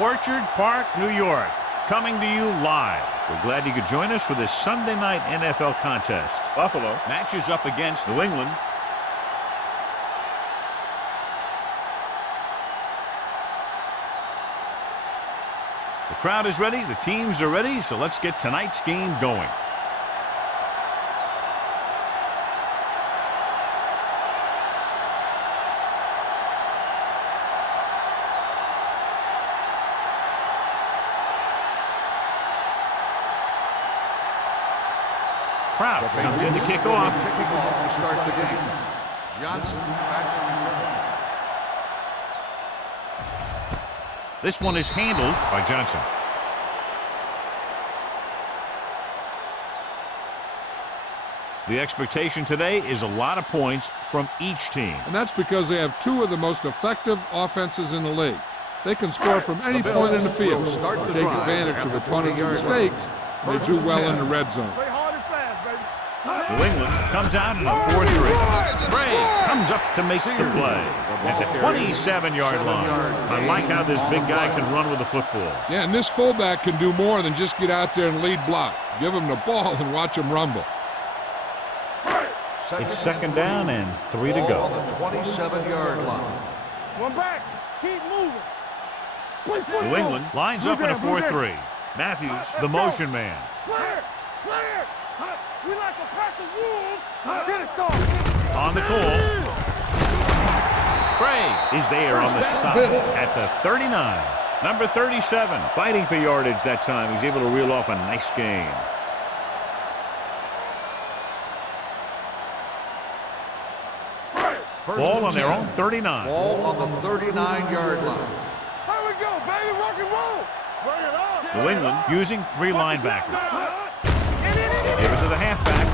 Orchard Park, New York, coming to you live. We're glad you could join us for this Sunday night NFL contest. Buffalo matches up against New England. The crowd is ready, the teams are ready, so let's get tonight's game going. Crowd comes in to kick off. Kicking off to start the game. Johnson back to return. This one is handled by Johnson. The expectation today is a lot of points from each team. And that's because they have two of the most effective offenses in the league. They can score from any point in the field, take advantage of opponents' mistakes, and they do well in the red zone. New England comes out in a 4-3. Bray comes up to make the play at the 27-yard line. I like how this big guy can run with the football. Yeah, and this fullback can do more than just get out there and lead block. Give him the ball and watch him rumble. It's second down and 3 to go. On the 27-yard line. One back. Keep moving. New England lines up in a 4-3. Matthews, the motion man. Clear. Clear. We like a pack of wolves. Get it started. On the call. Bray is there on the stop at the 39. Number 37 fighting for yardage that time. He's able to reel off a nice gain. Ball on their own 39. Ball on the 39-yard line. Here we go, baby. Rock and roll. Bring it on. New England using 3 linebackers. Give it to the halfback.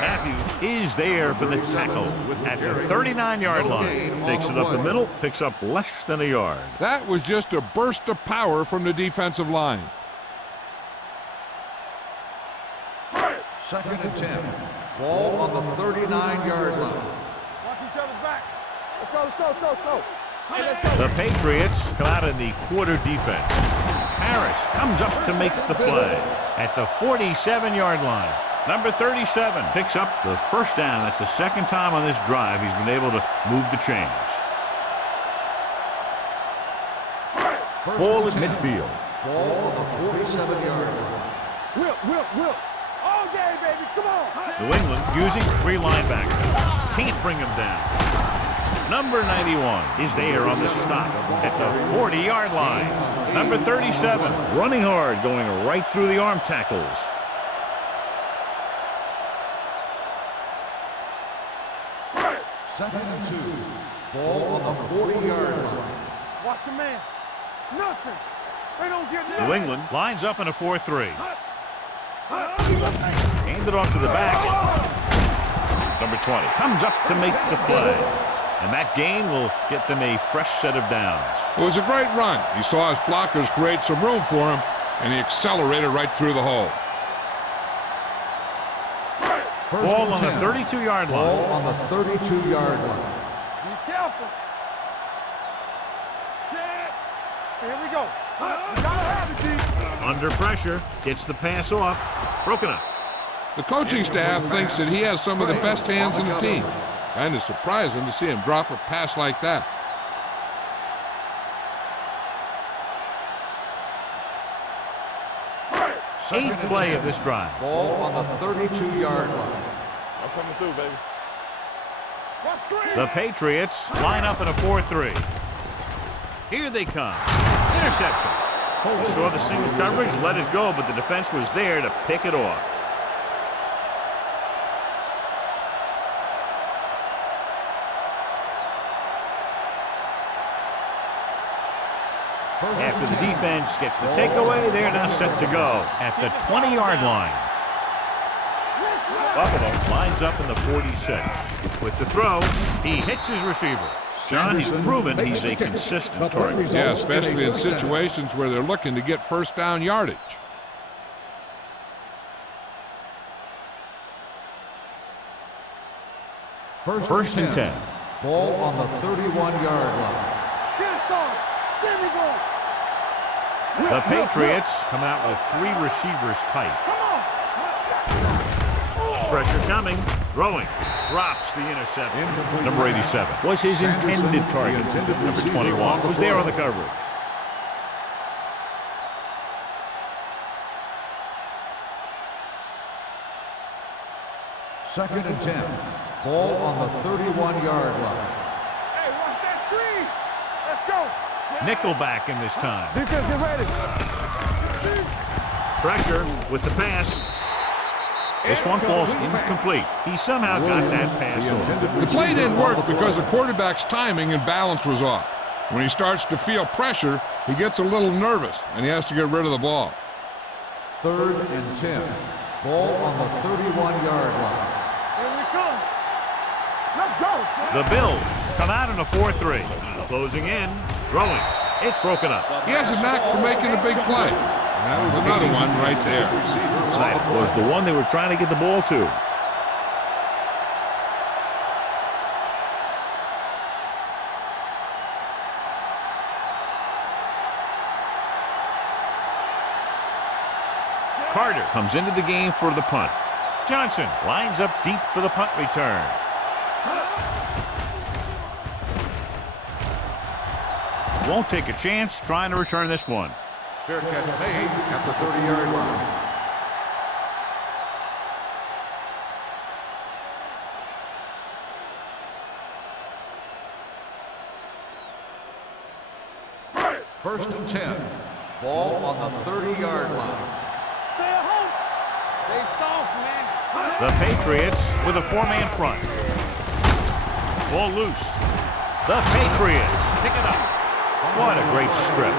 Matthews is there for the tackle at the 39-yard line. Takes it up the middle, picks up less than a yard. That was just a burst of power from the defensive line. Second and 10. Ball on the 39-yard line. Watch each other's back. Let's go, let's go, let's go, let's go. Hey, let's go. The Patriots come out in the quarter defense. Harris comes up to make the play at the 47-yard line. Number 37 picks up the first down. That's the second time on this drive he's been able to move the chains. Ball is midfield. Ball on the 47-yard line. Whip. All day, baby. Come on. New England using 3 linebackers. Can't bring him down. Number 91 is there on the stop at the 40-yard line. Number 37 running hard, going right through the arm tackles. Second and 2. Ball on the 40-yard line. Watch a man. Nothing. They don't get nothing. New England lines up in a 4-3. Handed off to the back. Number 20 comes up to make the play. And that gain will get them a fresh set of downs. It was a great run. He saw his blockers create some room for him, and he accelerated right through the hole. Ball on the 32-yard line. Ball on the 32-yard line. Be careful. Set. Here we go. You gotta have it, D. Under pressure, gets the pass off. Broken up. The coaching staff thinks that he has some of the best hands in the team. Kind of surprising to see him drop a pass like that. Eighth play of this drive. Ball on the 32-yard line. I'm coming through, baby. Watch screen. The Patriots line up in a 4-3. Here they come. Interception. Saw the single coverage, let it go, but the defense was there to pick it off. After the defense gets the takeaway, they're now set to go at the 20-yard line. Buffalo lines up in the 46. With the throw, he hits his receiver. John, he's proven he's a consistent target. Yeah, especially in situations where they're looking to get first down yardage. First and 10. Ball on the 31-yard line. Get it, son. There we go. The Patriots come out with 3 receivers tight. Pressure coming. Throwing. Drops the interception. Number 87 was his intended target. Number 21 was there on the coverage. Second and 10. Ball on the 31-yard line. Hey, watch that screen. Let's go. Nickelback in this time. Defense, get ready. Pressure with the pass. This one falls incomplete. He somehow got that pass off. The play didn't work because the quarterback's timing and balance was off. When he starts to feel pressure, he gets a little nervous, and he has to get rid of the ball. Third and 10. Ball on the 31-yard line. Here we come. Let's go. The Bills come out in a 4-3. Closing in. Throwing. It's broken up. He has a knack for making a big play. And that was another one right there. That was the one they were trying to get the ball to. Carter comes into the game for the punt. Johnson lines up deep for the punt return. Won't take a chance trying to return this one. Fair catch made at the 30-yard line. First and 10. Ball on the 30-yard line. Stay at home. Stay soft, man. The Patriots with a 4-man front. Ball loose. The Patriots pick it up. What a great strip.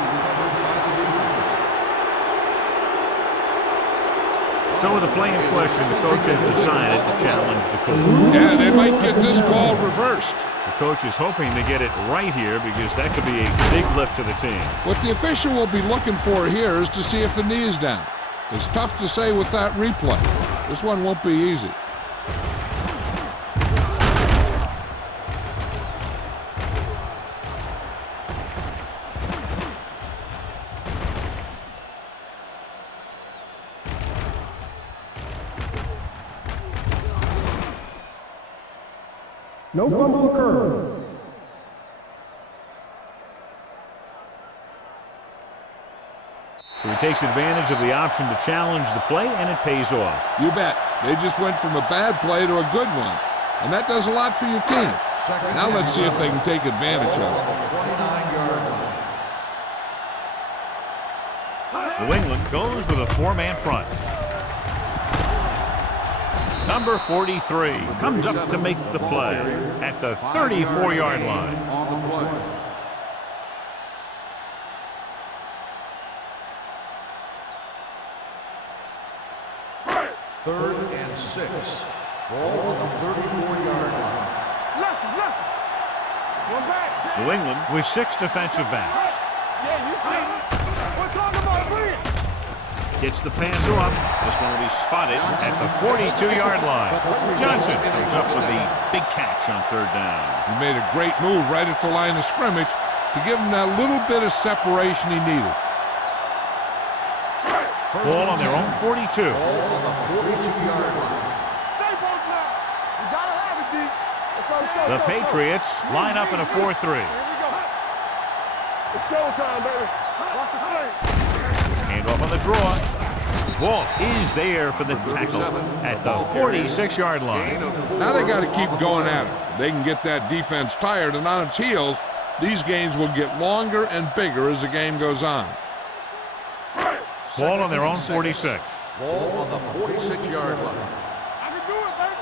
So with the play in question, the coach has decided to challenge the call. Yeah, they might get this call reversed. The coach is hoping to get it right here because that could be a big lift to the team. What the official will be looking for here is to see if the knee is down. It's tough to say with that replay. This one won't be easy. No fumble occurred. So he takes advantage of the option to challenge the play, and it pays off. You bet. They just went from a bad play to a good one. And that does a lot for your team. Now let's see if they can take advantage of it. 29-yard line. New England goes with a 4-man front. Number 43 comes up to make the play at the 34-yard line. On the play. Third and 6. Ball on the 34-yard line. Left. One back. New England with 6 defensive backs. Yeah, you see. We're talking about bring it. Gets the pass off. This one will be spotted at the 42-yard line. Johnson comes up with the big catch on 3rd down. He made a great move right at the line of scrimmage to give him that little bit of separation he needed. Ball on their own 42. Ball on the 42-yard line. Stay both now. You gotta have it, D. Let's go. The Patriots line up in a 4-3. Here we go. It's showtime, baby. Watch the play. Hand off on the draw. Walt is there for the tackle at the 46-yard line. Now they got to keep going at it. They can get that defense tired and on its heels. These games will get longer and bigger as the game goes on. Ball on their own 46. Ball on the 46-yard line. I can do it, baby.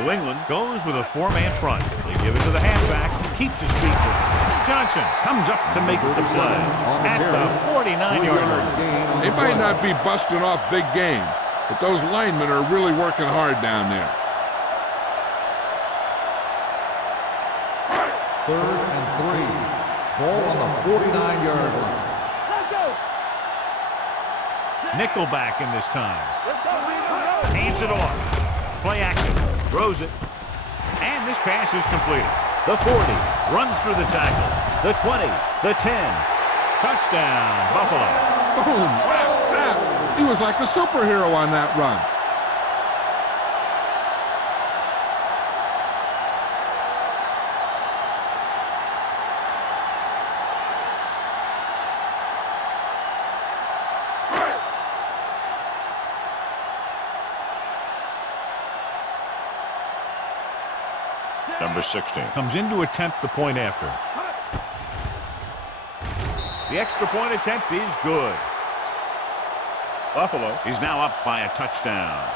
New England goes with a 4-man front. They give it to the halfback. Keeps his feet with. Johnson comes up to make the play at the 49-yard line. They might not be busting off big game, but those linemen are really working hard down there. Third and 3. Ball on the 49-yard line. Let's go. Nickelback in this time. Let's go, D. Let's go. Hands it off. Play action. Throws it. And this pass is completed. The 40 runs through the tackle. The 20, the 10. Touchdown, Buffalo. Boom! He was like a superhero on that run. Number 16 comes in to attempt the point after. The extra point attempt is good. Buffalo is now up by a touchdown.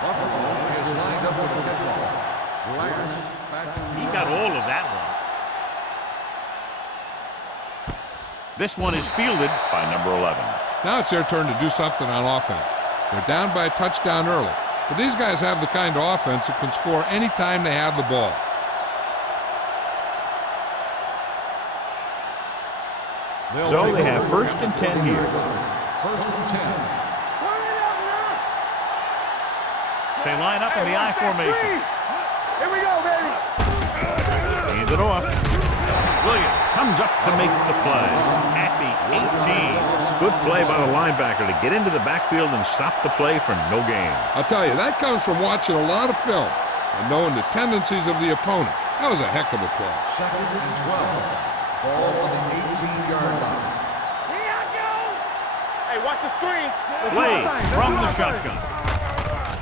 Buffalo is lined up with a kickoff. Lance back to He got all of that one. This one is fielded by number 11. Now it's their turn to do something on offense. They're down by a touchdown early, but these guys have the kind of offense that can score anytime they have the ball. So they have 1st and 10 here. 1st and 10. They line up in the I formation. Here we go, baby. Hand it off. Williams comes up to make the play at the 18. Good play by the linebacker to get into the backfield and stop the play for no gain. I'll tell you, that comes from watching a lot of film and knowing the tendencies of the opponent. That was a heck of a play. 2nd and 12. Ball on the 18-yard line. Here I go. Hey, watch the screen. Play from the shotgun.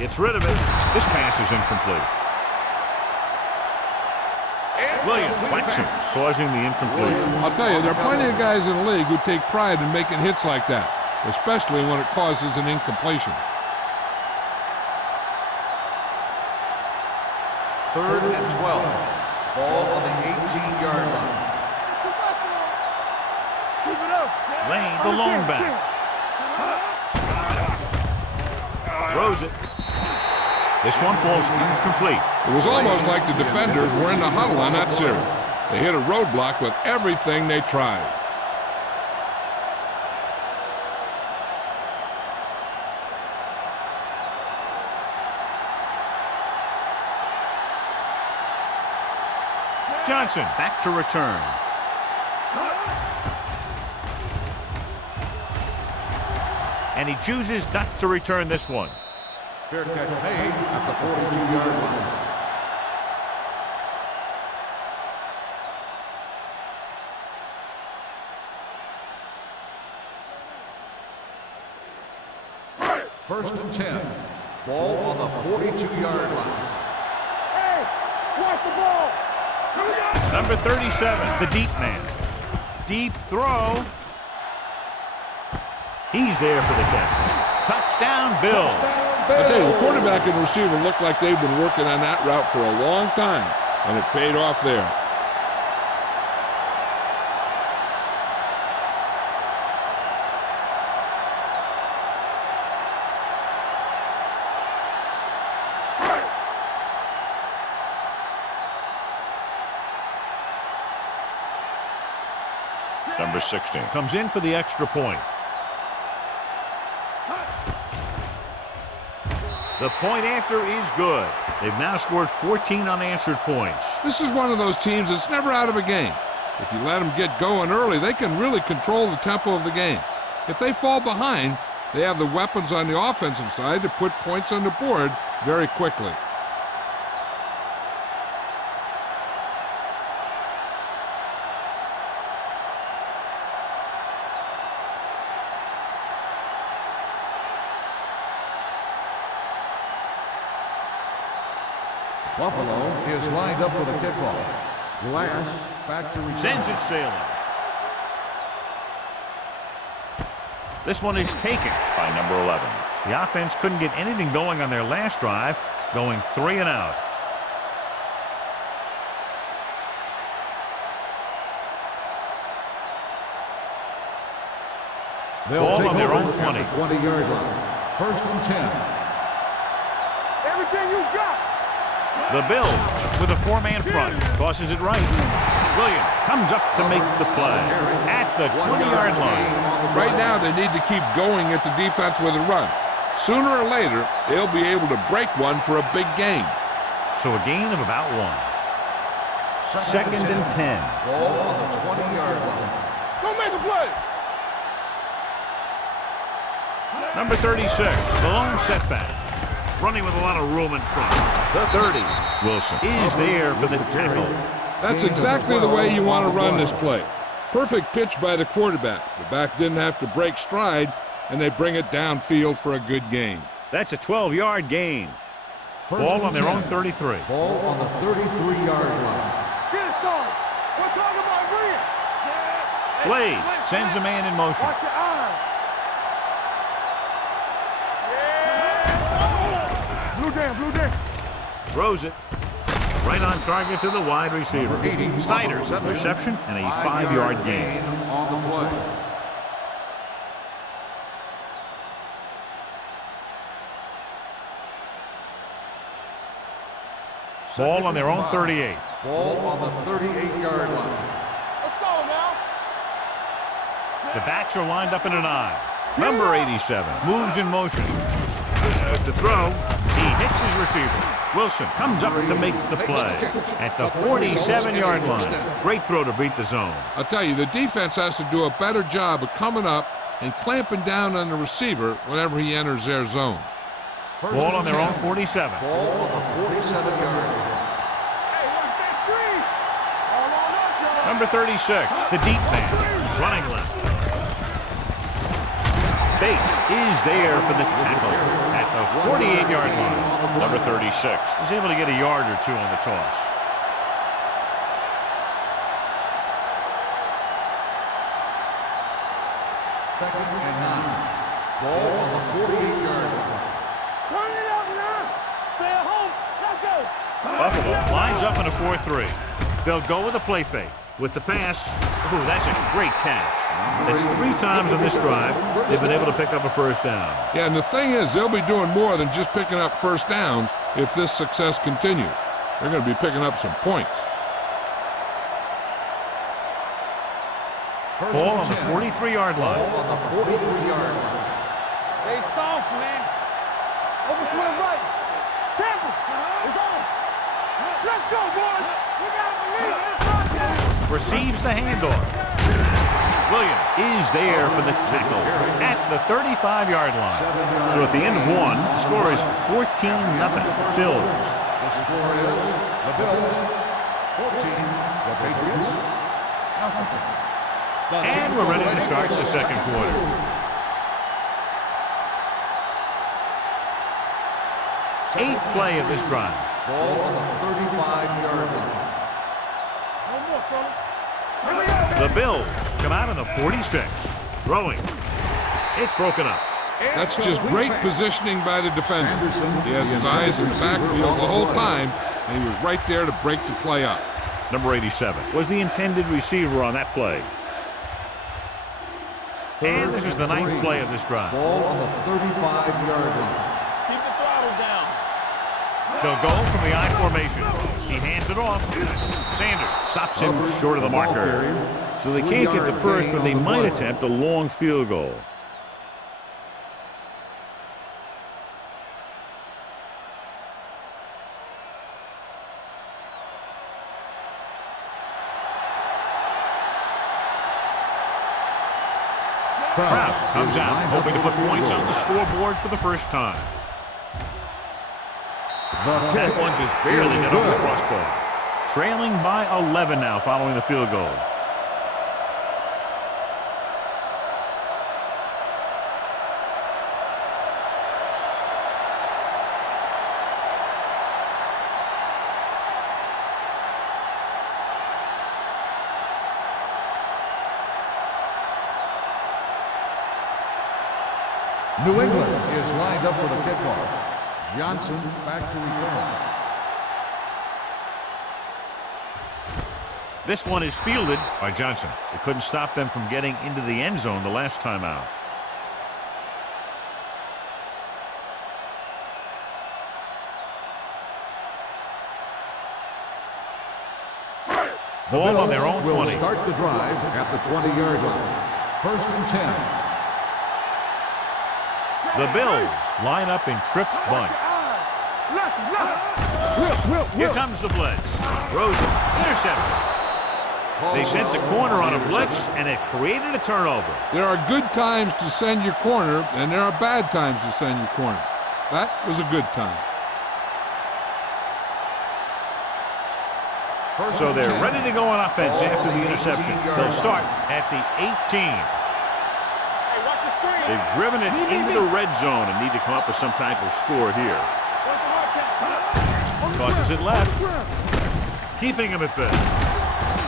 Gets rid of it. This pass is incomplete. Williams whacks him, causing the incompletion. I'll tell you, there are plenty of guys in the league who take pride in making hits like that, especially when it causes an incompletion. 3rd and 12. Ball on the 18-yard line. Keep it up. Lane, the lone back. Throws it. This one falls incomplete. It was almost like the defenders were in the huddle on that series. They hit a roadblock with everything they tried. Johnson back to return. And he chooses not to return this one. Fair catch made at the 42-yard line. First and 10. Ball on the 42-yard line. Hey, watch the ball. Number 37, the deep man. Deep throw. He's there for the catch. Touchdown, Bill. I tell you, the quarterback and receiver look like they've been working on that route for a long time, and it paid off there. Number 16 comes in for the extra point. The point after is good. They've now scored 14 unanswered points. This is one of those teams that's never out of a game. If you let them get going early, they can really control the tempo of the game. If they fall behind, they have the weapons on the offensive side to put points on the board very quickly. Buffalo is lined up for the kickoff. Glass back to return. Sends it sailing. This one is taken by number 11. The offense couldn't get anything going on their last drive, going 3 and out. They'll Ball take on their over own at 20. the 20-yard line. First and 10. Everything you got. The Bills with a four-man front. Tosses it right. Williams comes up to make the play at the 20-yard line. Right now, they need to keep going at the defense with a run. Sooner or later, they'll be able to break one for a big gain. So a gain of about 1. Second and 10. Ball on the 20-yard line. Go make a play. Number 36, the lone setback. Running with a lot of room in front. The 30. Wilson is there for the tackle. That's exactly the way you want to run this play. Perfect pitch by the quarterback. The back didn't have to break stride, and they bring it downfield for a good gain. That's a 12-yard gain. Ball on their own 33. Ball on the 33-yard line. Get it started. We're talking about real. Blades sends a man in motion. Watch your eyes. Blue down, blue down. Throws it. Right on target to the wide receiver. Number 80, Snyder's reception and a 5-yard gain. On the play. Ball on their own 38. Ball on the 38-yard line. Let's go now. The backs are lined up in an I. Number 87 moves in motion. To throw, he hits his receiver. Wilson comes up to make the play at the 47-yard line. Great throw to beat the zone. I'll tell you, the defense has to do a better job of coming up and clamping down on the receiver whenever he enters their zone. Ball on their own 47. Ball on the 47-yard line. Hey, watch that screen. All on us, y'all. Number 36, the deep man, running left. Bates is there for the tackle at the 48-yard line. Number 36 is able to get a yard or two on the toss. Second and 9. Ball on the 48-yard line. Turn it up now. Stay at home. Let's go. Buffalo lines up in a 4-3. They'll go with a play fake. With the pass, ooh, that's a great catch. That's 3 times on this drive they've been able to pick up a first down. Yeah, and the thing is, they'll be doing more than just picking up first downs if this success continues. They're going to be picking up some points. Ball on the 43-yard line. Ball on the 43-yard line. Stay soft, man. Over swing right. Tackle. It's on. Let's go, boys. We got to believe it. Receives the handoff. Williams is there for the tackle at the 35-yard line. So at the end of 1, the score is 14-0 Bills. The score is the Bills 14, the Patriots nothing. And we're ready to start the second quarter. Eighth play of this drive. Ball on the 35-yard line. No more, fella. The Bills come out on the 46. Throwing. It's broken up. That's just great positioning by the defender. He has his eyes in the backfield the whole time, and he was right there to break the play up. Number 87 was the intended receiver on that play. And this is the 9th play of this drive. Ball on the 35-yard line. Keep the throttle down. They'll go from the I formation. He hands it off. Sanders stops him short of the marker. So they can't get the first, but they might attempt a long field goal. Kraft comes out, hoping to put points on the scoreboard for the first time. That one just barely got over the crossbar. Trailing by 11 now following the field goal. New England is lined up for the kickoff. Johnson back to return. This one is fielded by Johnson. It couldn't stop them from getting into the end zone the last time out. Ball on their own will 20. start the drive at the 20-yard line. 1st and 10. The Bills line up in trips bunch. Here comes the blitz. Throws it. Interception. They sent the corner on a blitz, and it created a turnover. There are good times to send your corner, and there are bad times to send your corner. That was a good time. So they're ready to go on offense after the interception. They'll start at the 18. They've driven it into the red zone and need to come up with some type of score here. Tosses it left. Keeping him at bay.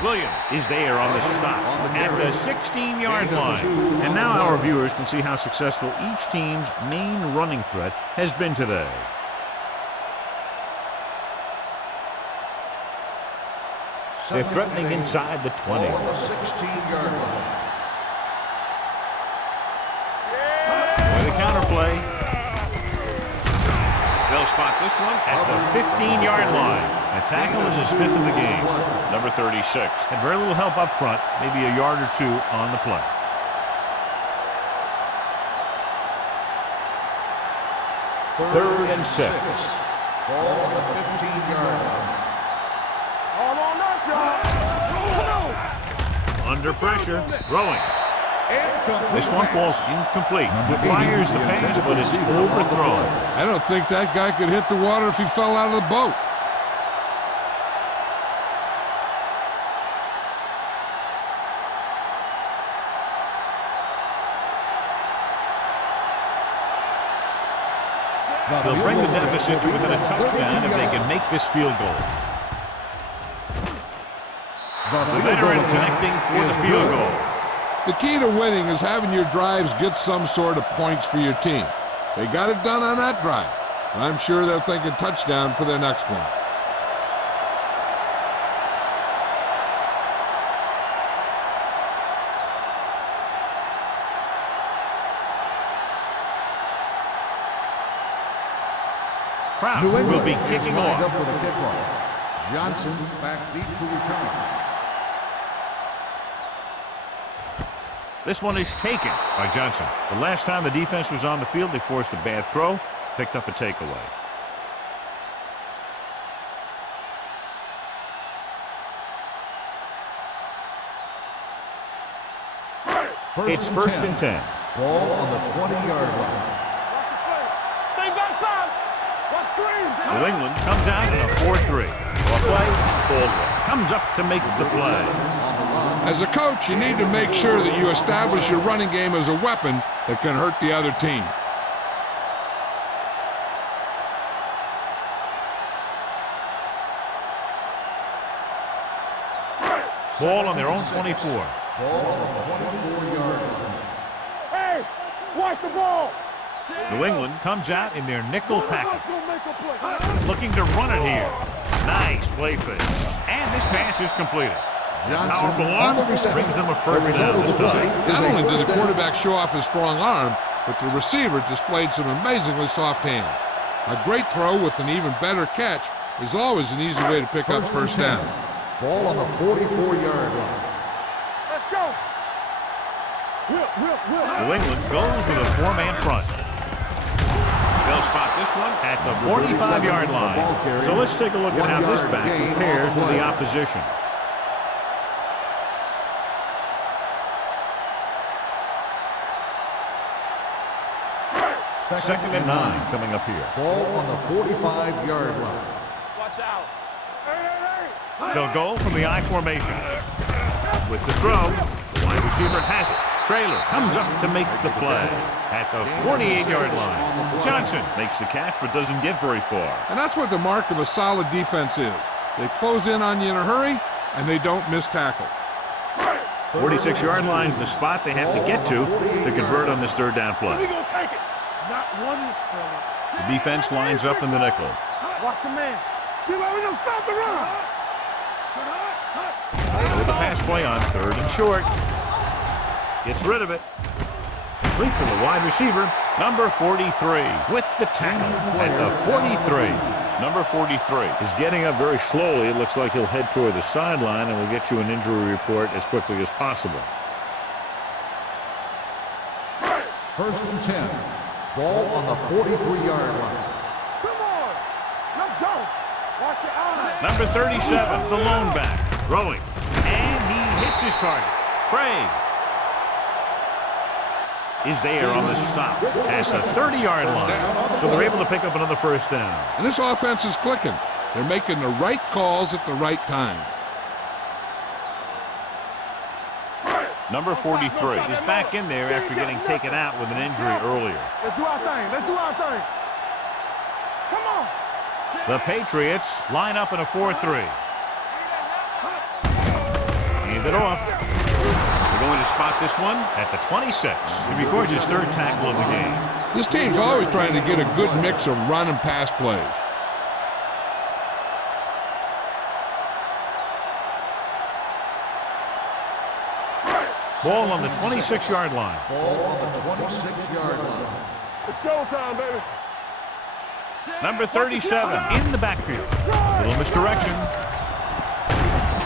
Williams is there on the stop at the 16-yard line. And now our viewers can see how successful each team's main running threat has been today. They're threatening inside the 20. On the 16-yard line. For the counterplay. They'll spot this one at the 15-yard line. A tackle is his 5th of the game. Number 36. Had very little help up front, maybe a yard or 2 on the play. Third and 6. Ball on the 15-yard line. All on us, y'all. Under pressure, throwing. This one falls incomplete. It fires the pass, but it's overthrown. I don't think that guy could hit the water if he fell out of the boat. They'll bring the deficit to within a touchdown if they can make this field goal. The veteran connecting for the field goal. The key to winning is having your drives get some sort of points for your team. They got it done on that drive. And I'm sure they're thinking touchdown for their next one. Crowd New will England be is kicking lined up off. for the kickoff. Johnson back deep to return. This one is taken by Johnson. The last time the defense was on the field, they forced a bad throw, picked up a takeaway. It's first and 10. Ball on the 20-yard line. New England comes out in a 4-3. A play, Baldwin comes up to make the play. As a coach, you need to make sure that you establish your running game as a weapon that can hurt the other team. Ball on their own 24. Ball on the 24-yard line. Hey, watch the ball. New England comes out in their nickel package. Looking to run it here. Nice play fake. And this pass is completed. Powerful arm brings them a first down this time. Not only did the quarterback show off his strong arm, but the receiver displayed some amazingly soft hands. A great throw with an even better catch is always an easy way to pick up first down. Ball on the 44-yard line. Let's go. New England goes with a 4-man front. They'll spot this one at the 45-yard line. So let's take a look at how this back compares to the opposition. Second and 9 coming up here. Ball on the 45-yard line. Watch out. They'll go from the I formation. With the throw, the wide receiver has it. Traylor comes up to make the play at the 48-yard line. Johnson makes the catch but doesn't get very far. And that's what the mark of a solid defense is. They close in on you in a hurry, and they don't miss tackle. 46-yard line's the spot they have to get to convert on this third down play. We gonna take it. Not one inch, fellas. The defense lines up in the nickel. Watch a man. We gonna stop the run. With a pass play on third and short. Gets rid of it. Complete to the wide receiver, number 43, with the tackle at the 43. Number 43 is getting up very slowly. It looks like he'll head toward the sideline, and we'll get you an injury report as quickly as possible. 1st and 10. Ball on the 43-yard line. Come on. Let's go. Watch your eyes. Number 37, the lone back, throwing. And he hits his target. Craig is there on the stop at the 30-yard line. So they're able to pick up another first down. And this offense is clicking. They're making the right calls at the right time. Number 43 is back in there after getting taken out with an injury earlier. Let's do our thing. Let's do our thing. Come on. The Patriots line up in a 4-3. Hand it off. They're going to spot this one at the 26. He records his 3rd tackle of the game. This team's always trying to get a good mix of run and pass plays. Ball on the 26-yard line. Ball on the 26-yard line. It's showtime, baby. Number 37 in the backfield. Little misdirection.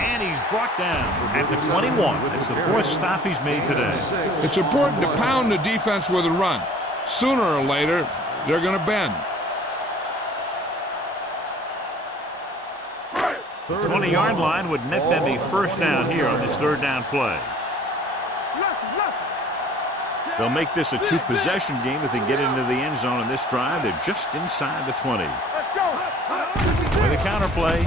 And he's brought down at the 21. That's the 4th stop he's made today. It's important to pound the defense with a run. Sooner or later, they're going to bend. The 20-yard line would net them a first down here on this 3rd down play. They'll make this a 2-possession game if they get into the end zone in this drive. They're just inside the 20. Let's go. With a counterplay.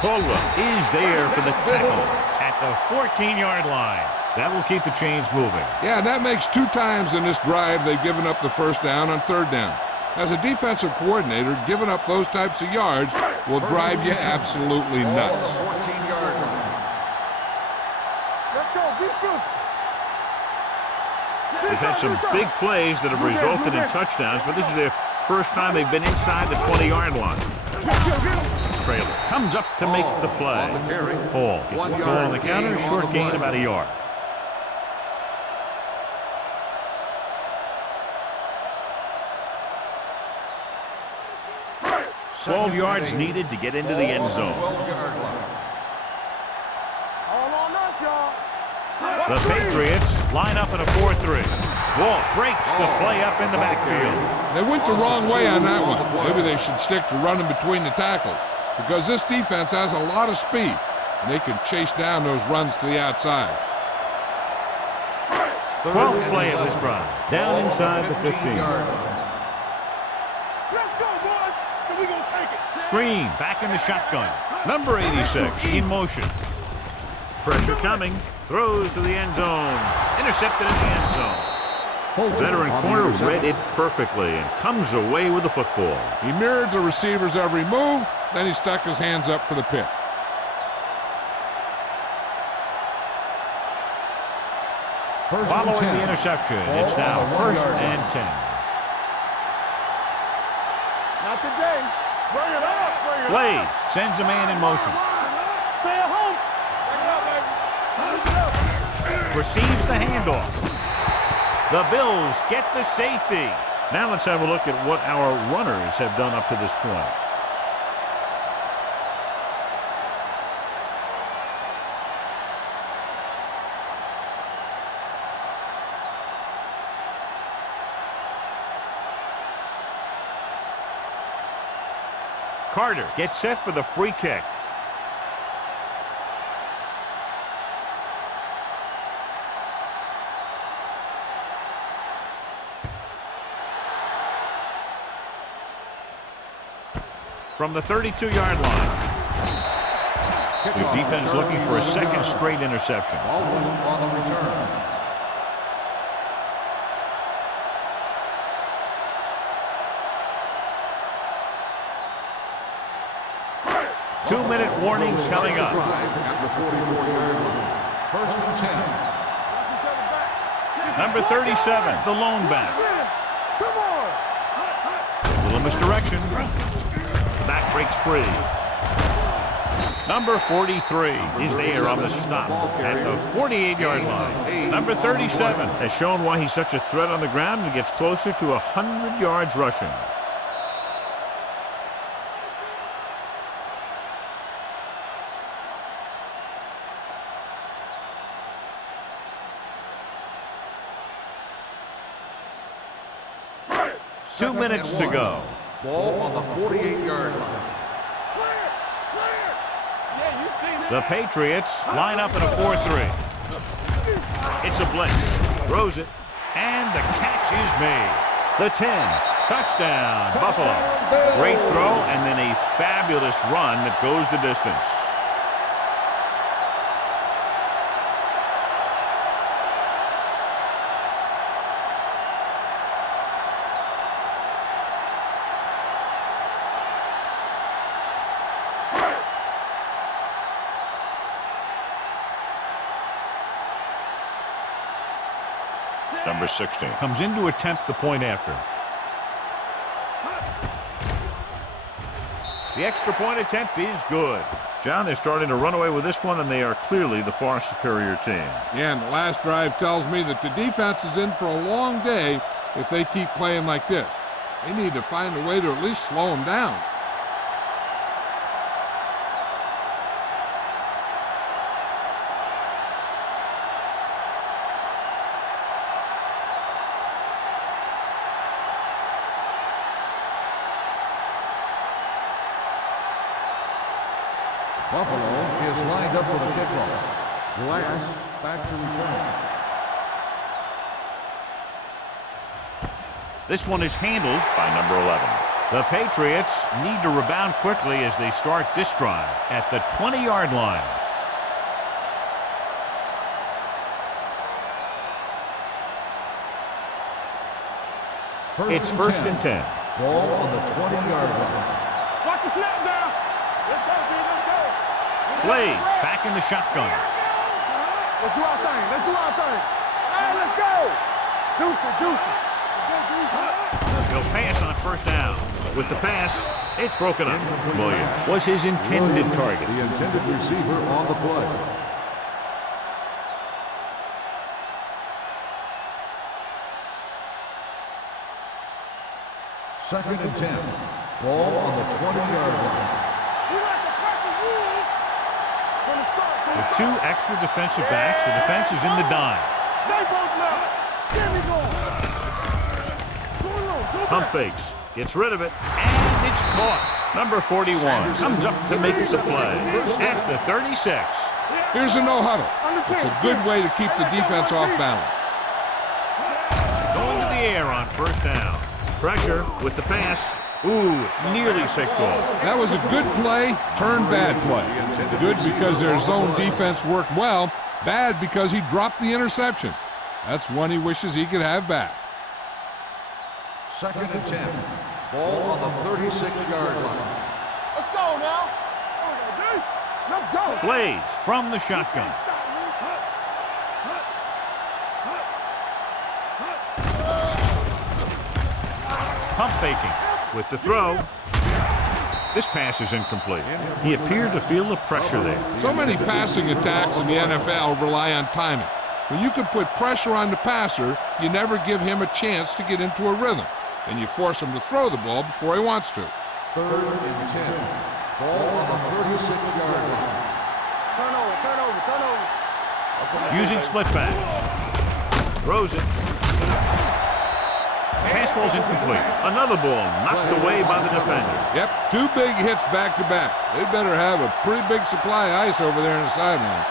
Caldwell is there for the tackle at the 14-yard line. That will keep the chains moving. Yeah, that makes 2 times in this drive they've given up the first down on 3rd down. As a defensive coordinator, giving up those types of yards will drive you absolutely nuts. 14-yard line. Let's go. Be good. They've had some big plays that have resulted in touchdowns, but this is their first time they've been inside the 20-yard line. Trailer comes up to make the play. Hall gets the call on the counter, short gain about a yard. Twelve yards needed to get into the end zone. All on us, y'all. The Patriots line up in a 4-3. Walsh breaks the play up in the backfield. They went the wrong way on that one. Maybe they should stick to running between the tackles, because this defense has a lot of speed, and they can chase down those runs to the outside. 12th play of this drive. Down inside the 15. Let's go, boys. So we gonna take it. Green back in the shotgun. Number 86 in motion. Pressure coming. Throws to the end zone. Intercepted in the end zone. Veteran corner read it perfectly and comes away with the football. He mirrored the receiver's every move, then he stuck his hands up for the pick. Following the interception, it's now 1st and 10. Not today. Bring it up. Bring it Blades sends a man in motion. Stay at home. Bring it up, baby. Receives the handoff. The Bills get the safety. Now let's have a look at what our runners have done up to this point. Carter gets set for the free kick. From the 32-yard line. The defense looking for a 2nd straight interception. On the return. Two-minute warnings coming up. At the 44-yard line. 1st and 10. Number 37, the lone back. Come on. A little misdirection. The back breaks free. Number 43 is there on the stop at the 48-yard line. Number 37 has shown why he's such a threat on the ground and gets closer to 100 yards rushing. 2 minutes to go. Ball on the 48-yard line. The Patriots line up in a 4-3. It's a blitz. Throws it. And the catch is made. The 10. Touchdown, Buffalo. Great throw and then a fabulous run that goes the distance. Number 16 comes in to attempt the point after. The extra point attempt is good. John, they're starting to run away with this one, and they are clearly the far superior team. Yeah, and the last drive tells me that the defense is in for a long day if they keep playing like this. They need to find a way to at least slow them down. Buffalo is lined up for the kickoff. Glass back to return. This one is handled by number 11. The Patriots need to rebound quickly as they start this drive at the 20-yard line. It's first and 10. Ball on the 20-yard line. Watch the snap down. Let's go, dude. Let's go. Blades back in the shotgun. Let's do our thing. Let's do our thing. Hey, let's go. Deuce it, deuce it. He'll pass on first down. With the pass, it's broken up. Williams was his intended target. The intended receiver on the play. Second and 10. Ball on the 20-yard line. With 2 extra defensive backs, the defense is in the dime. Pump fakes, gets rid of it, and it's caught. Number 41 comes up to make the play at the 36. Here's a no-huddle. It's a good way to keep the defense off balance. Going to the air on first down. Pressure with the pass. Ooh, nearly picked off. That was a good play, turned bad play. Good because their zone defense worked well, bad because he dropped the interception. That's one he wishes he could have back. Second and 10. Ball on the 36-yard line. Let's go now. Let's go. Blades from the shotgun. Pump faking with the throw. This pass is incomplete. He appeared to feel the pressure there. So many passing attacks in the NFL rely on timing. When you can put pressure on the passer, you never give him a chance to get into a rhythm, and you force him to throw the ball before he wants to. Third and 10. Ball on the 36-yard line. Turn over. Using split back. Throws it. Pass falls incomplete. Another ball knocked away by the defender. Yep, 2 big hits back-to-back. They better have a pretty big supply of ice over there in the sideline.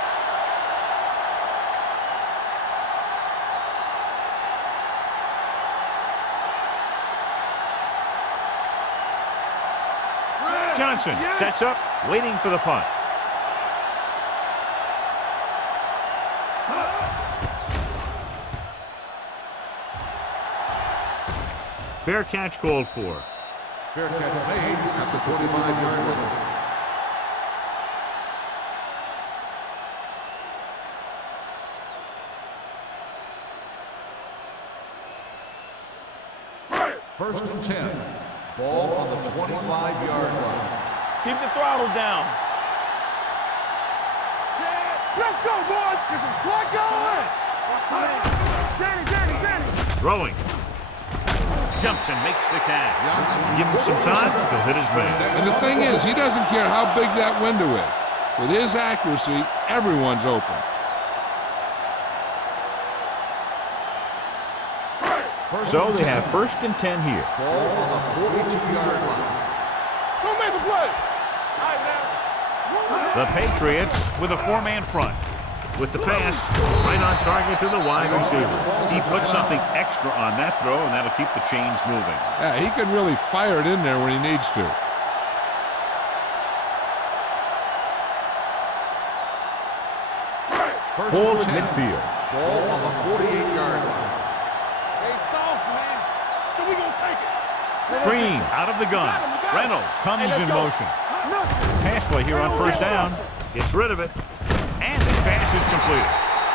Johnson sets up, waiting for the punt. Fair catch called for. Fair catch made at the 25-yard line. First and 10. Ball on the 25-yard line. Keep the throttle down. Let's go, boys. Get some slack going. Danny. Throwing. Jumps and makes the catch. Give him some time, he'll hit his man. And the thing is, he doesn't care how big that window is. With his accuracy, everyone's open. So they have 1st and 10 here. Ball on the 42-yard line. Don't make a play. The Patriots with a 4-man front. With the pass, right on target to the wide receiver. He put something extra on that throw, and that'll keep the chains moving. Yeah, he can really fire it in there when he needs to. Ball at midfield. Ball on the 48-yard line. They soft, man. So we gonna take it. Green out of the gun. Reynolds comes in motion. Pass play here on 1st down. Gets rid of it. And this pass is completed.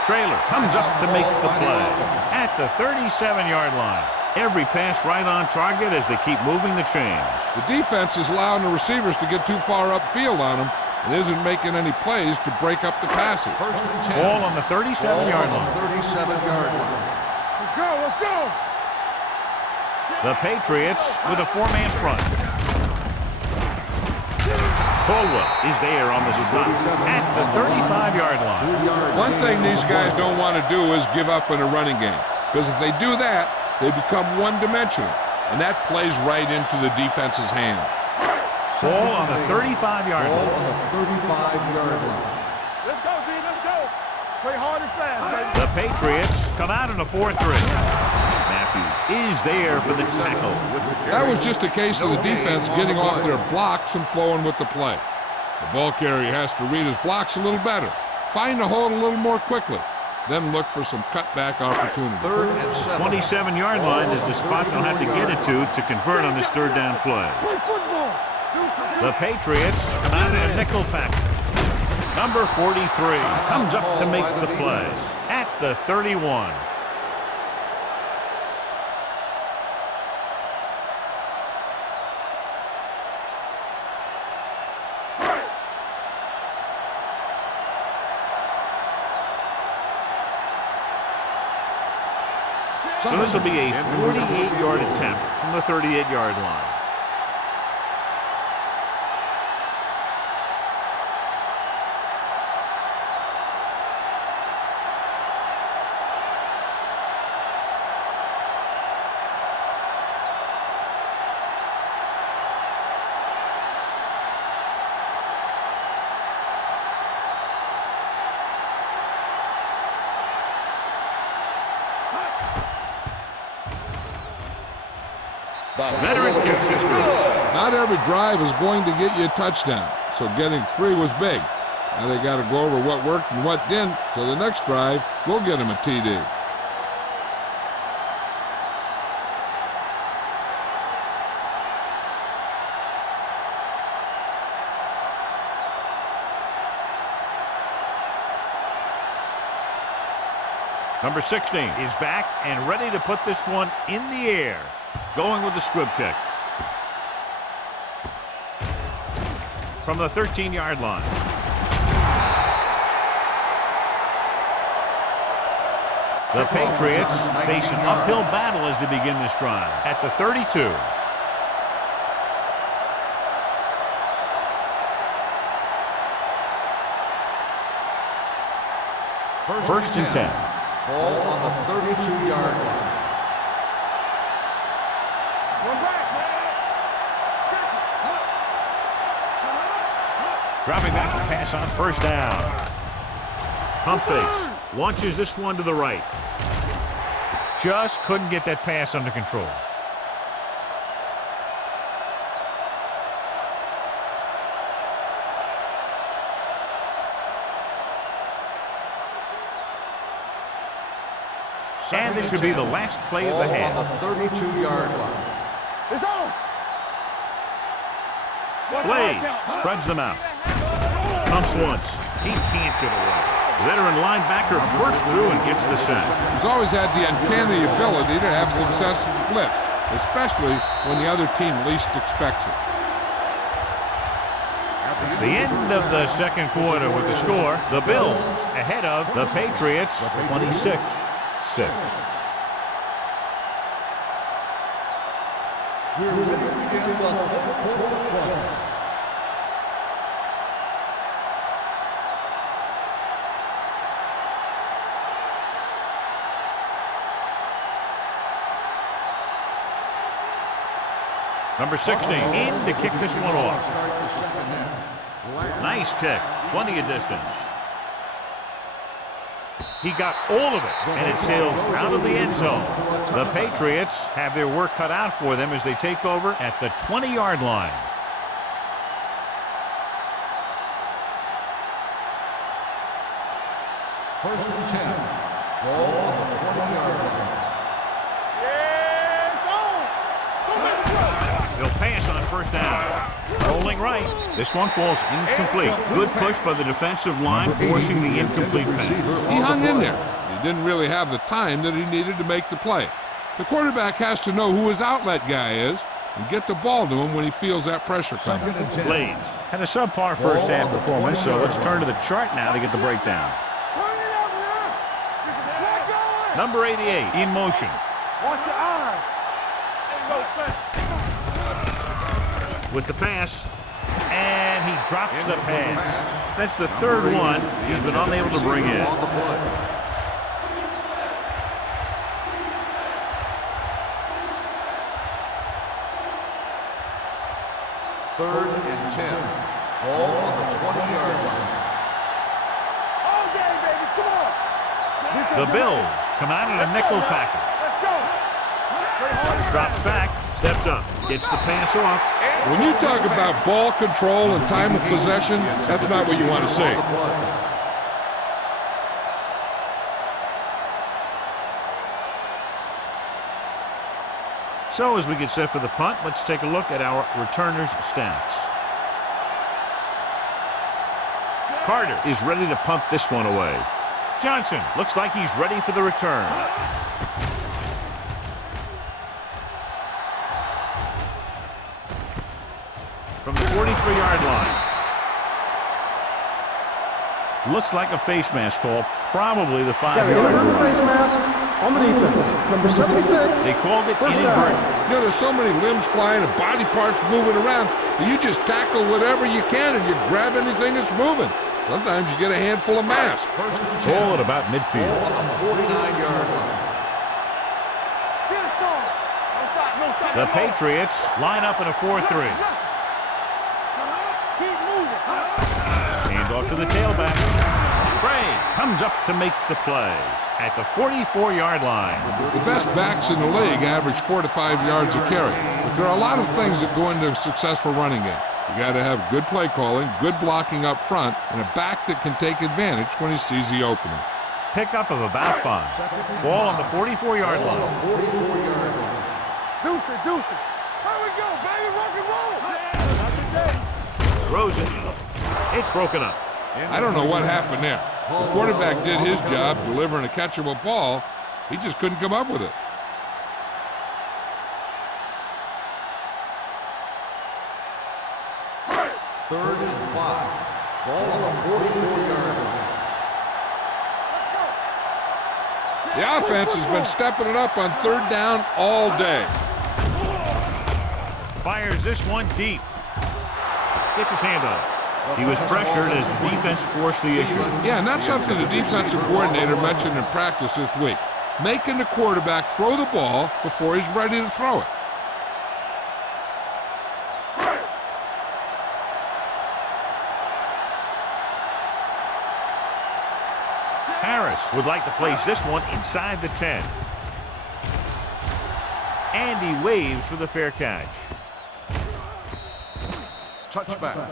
Traylor comes up to make the play at the 37-yard line. Every pass right on target as they keep moving the chains. The defense is allowing the receivers to get too far upfield on him and isn't making any plays to break up the passes. 1st and 10. Ball on the 37-yard line. 37-yard line. Let's go, let's go. The Patriots with a 4-man front. Caldwell is there on the stop at the 35-yard line. One thing these guys don't want to do is give up in a running game, because if they do that, they become one-dimensional, and that plays right into the defense's hand. Ball on the 35-yard Ball line. on the 35-yard line. Let's go, D, let's go. Play hard and fast, baby. The Patriots come out in a 4-3. Matthews is there for the tackle. That was just a case of the defense getting off their blocks and flowing with the play. The ball carrier has to read his blocks a little better, find the hole a little more quickly, then look for some cutback opportunity. 3rd and 7. 27-yard line is the spot they'll have to get it to convert on this 3rd down play. Play football. The Patriots come out in a nickel package. Number 43 comes up to make the play at the 31. So this will be a 48-yard attempt from the 38-yard line. Veteran kicks it through. Not every drive is going to get you a touchdown, so getting 3 was big. Now they got to go over what worked and what didn't, so the next drive will get them a TD. Number 16 is back and ready to put this one in the air. Going with the squib kick. From the 13-yard line. The Patriots face an uphill battle as they begin this drive at the 32. First and 10. Ball on the 32-yard line. Dropping back to pass on 1st down. Pump fakes. Launches this one to the right. Just couldn't get that pass under control. And this should be the last play of the half. On the 32-yard line. It's on. Blades spreads them out. Pumps once. He can't get away. Veteran linebacker bursts through and gets the sack. He's always had the uncanny ability to have success with blitz, especially when the other team least expects it. It's the end of the second quarter with the score. The Bills ahead of the Patriots 26-6. We're ready to begin the fourth quarter. Number 16 in to kick this one off. Start the second half. Nice kick. Plenty of distance. He got all of it, and it sails out of the end zone. The Patriots have their work cut out for them as they take over at the 20-yard line. First and 10. Ball on the 20-yard line. He'll pass on first down. Rolling right. This one falls incomplete. Good push by the defensive line, forcing the incomplete pass. He hung in there. He didn't really have the time that he needed to make the play. The quarterback has to know who his outlet guy is and get the ball to him when he feels that pressure coming. Blades had a subpar first half performance, so let's turn to the chart now to get the breakdown. Number 88 in motion. Watch your eyes. With the pass, and he drops the pass. That's the third one he's been unable to bring in. Third and 10. Ball on the 20-yard line. All day, baby. Come on. The Bills come out in a nickel package. Let's go. Drops back, steps up, gets the pass off. When you talk about ball control and time of possession, that's not what you want to see. So as we get set for the punt, let's take a look at our returners' stats. Carter is ready to punt this one away. Johnson looks like he's ready for the return. From the 43-yard line. Looks like a face mask call, probably the 5-yard line. Face mask on the defense. Number 76. They called it First down. inadvertent. You know, there's so many limbs flying and body parts moving around that you just tackle whatever you can and you grab anything that's moving. Sometimes you get a handful of mass. First and 10. Ball at about midfield. Ball on the 49-yard line. Get it on. Don't stop. No stop. The Patriots line up in a 4-3. Keep moving. Hand off to the tailback. Gray comes up to make the play at the 44-yard line. The best backs in the league average 4 to 5 yards a carry. But there are a lot of things that go into a successful running game. You got to have good play calling, good blocking up front, and a back that can take advantage when he sees the opening. Pickup of about 5. Ball on the 44-yard line. 44-yard line. Deuce it, deuce it. Here we go, baby. Rock and roll. Not today. Throws it. It's broken up. I don't know what happened there. The quarterback did his job delivering a catchable ball. He just couldn't come up with it. Third and 5. Ball on the 44-yard line. The offense has been stepping it up on third down all day. Fires this one deep. Gets his hand on it. He was pressured as the defense forced the issue. Yeah, and that's something the defensive coordinator mentioned in practice this week. Making the quarterback throw the ball before he's ready to throw it. Harris would like to place this one inside the 10. And he waves for the fair catch. Touchback.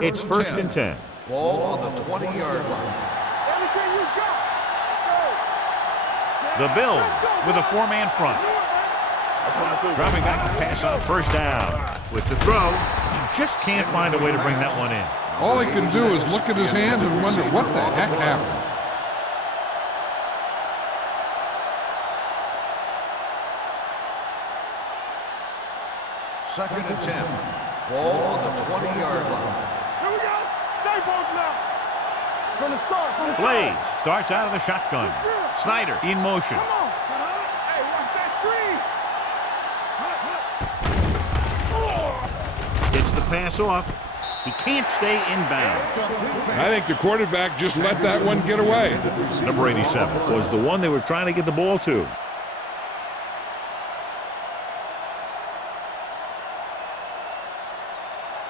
It's first and 10. Ball on the 20-yard line. Everything you got. The Bills with a 4-man front. Dropping back to pass on first down. With the throw, he just can't find a way to bring that one in. All he can do is look at his hands and wonder what the heck happened. Second and 10. Ball on the 20-yard line. Here we go. Stay both now. From the start. From the Blades start. starts out of the shotgun. Snyder in motion. Come on. Hey, watch that screen. Gets the pass off. He can't stay in bounds. I think the quarterback just let that one get away. Number 87 was the one they were trying to get the ball to.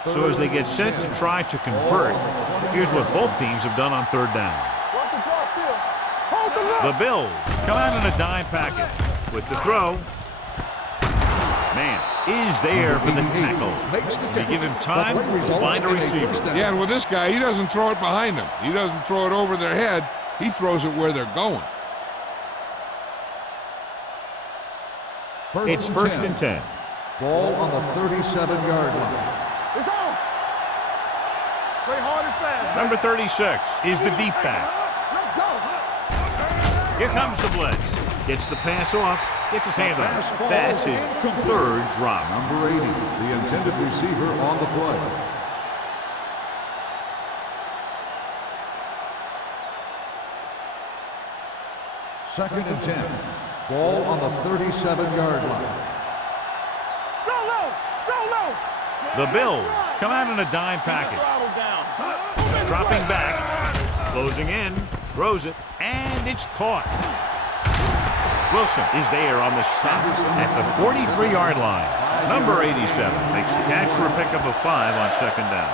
So as they get set to try to convert, here's what both teams have done on third down. The Bills come out in a dime package with the throw. Man is there for the tackle. They give him time to find a receiver. Yeah, and with this guy, he doesn't throw it behind them. He doesn't throw it over their head. He throws it where they're going. It's first and 10. Ball on the 37-yard line. It's on. Play hard and fast. Number 36 is the deep back. Let's go. Here comes the blitz. Gets the pass off. Gets his hand on it. That's his third drop. Number 80, the intended receiver on the play. Second and 10. Ball on the 37-yard line. Go low. Go low. The Bills come out in a dime package. Dropping back. Closing in. Throws it. And it's caught. Wilson is there on the stop at the 43-yard line. Number 87 makes the catch for a pickup of 5 on second down.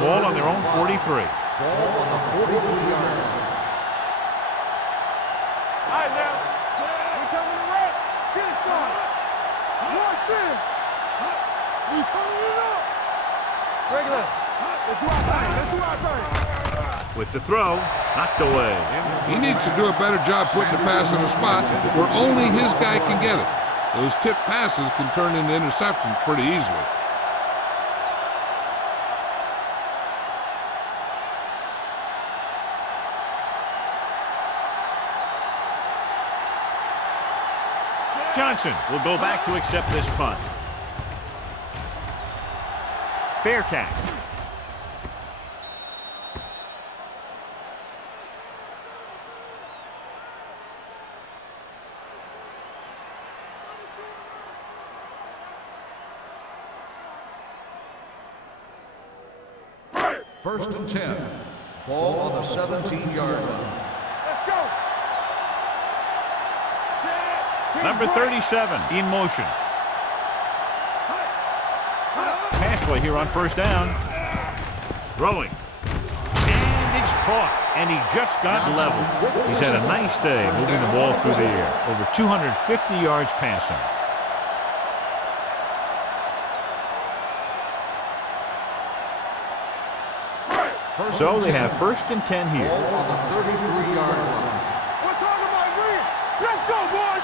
Ball on their own 43. Ball on the 43-yard line. All right, now. We coming to right. Get it started. Watch in. We turning it up. Regular. Let's do our thing. Let's do our thing. With the throw, knocked away. He needs to do a better job putting the pass in a spot where only his guy can get it. Those tip passes can turn into interceptions pretty easily. Johnson will go back to accept this punt. Fair catch. First and 10. Ball on the 17-yard line. Let's go. Number 37 in motion. Pass play here on first down. Throwing. And it's caught. And he just got level. He's had a nice day moving the ball through the air. Over 250 yards passing. So they have first and 10 here. Ball on the 33-yard line. We're talking about win. Let's go, boys.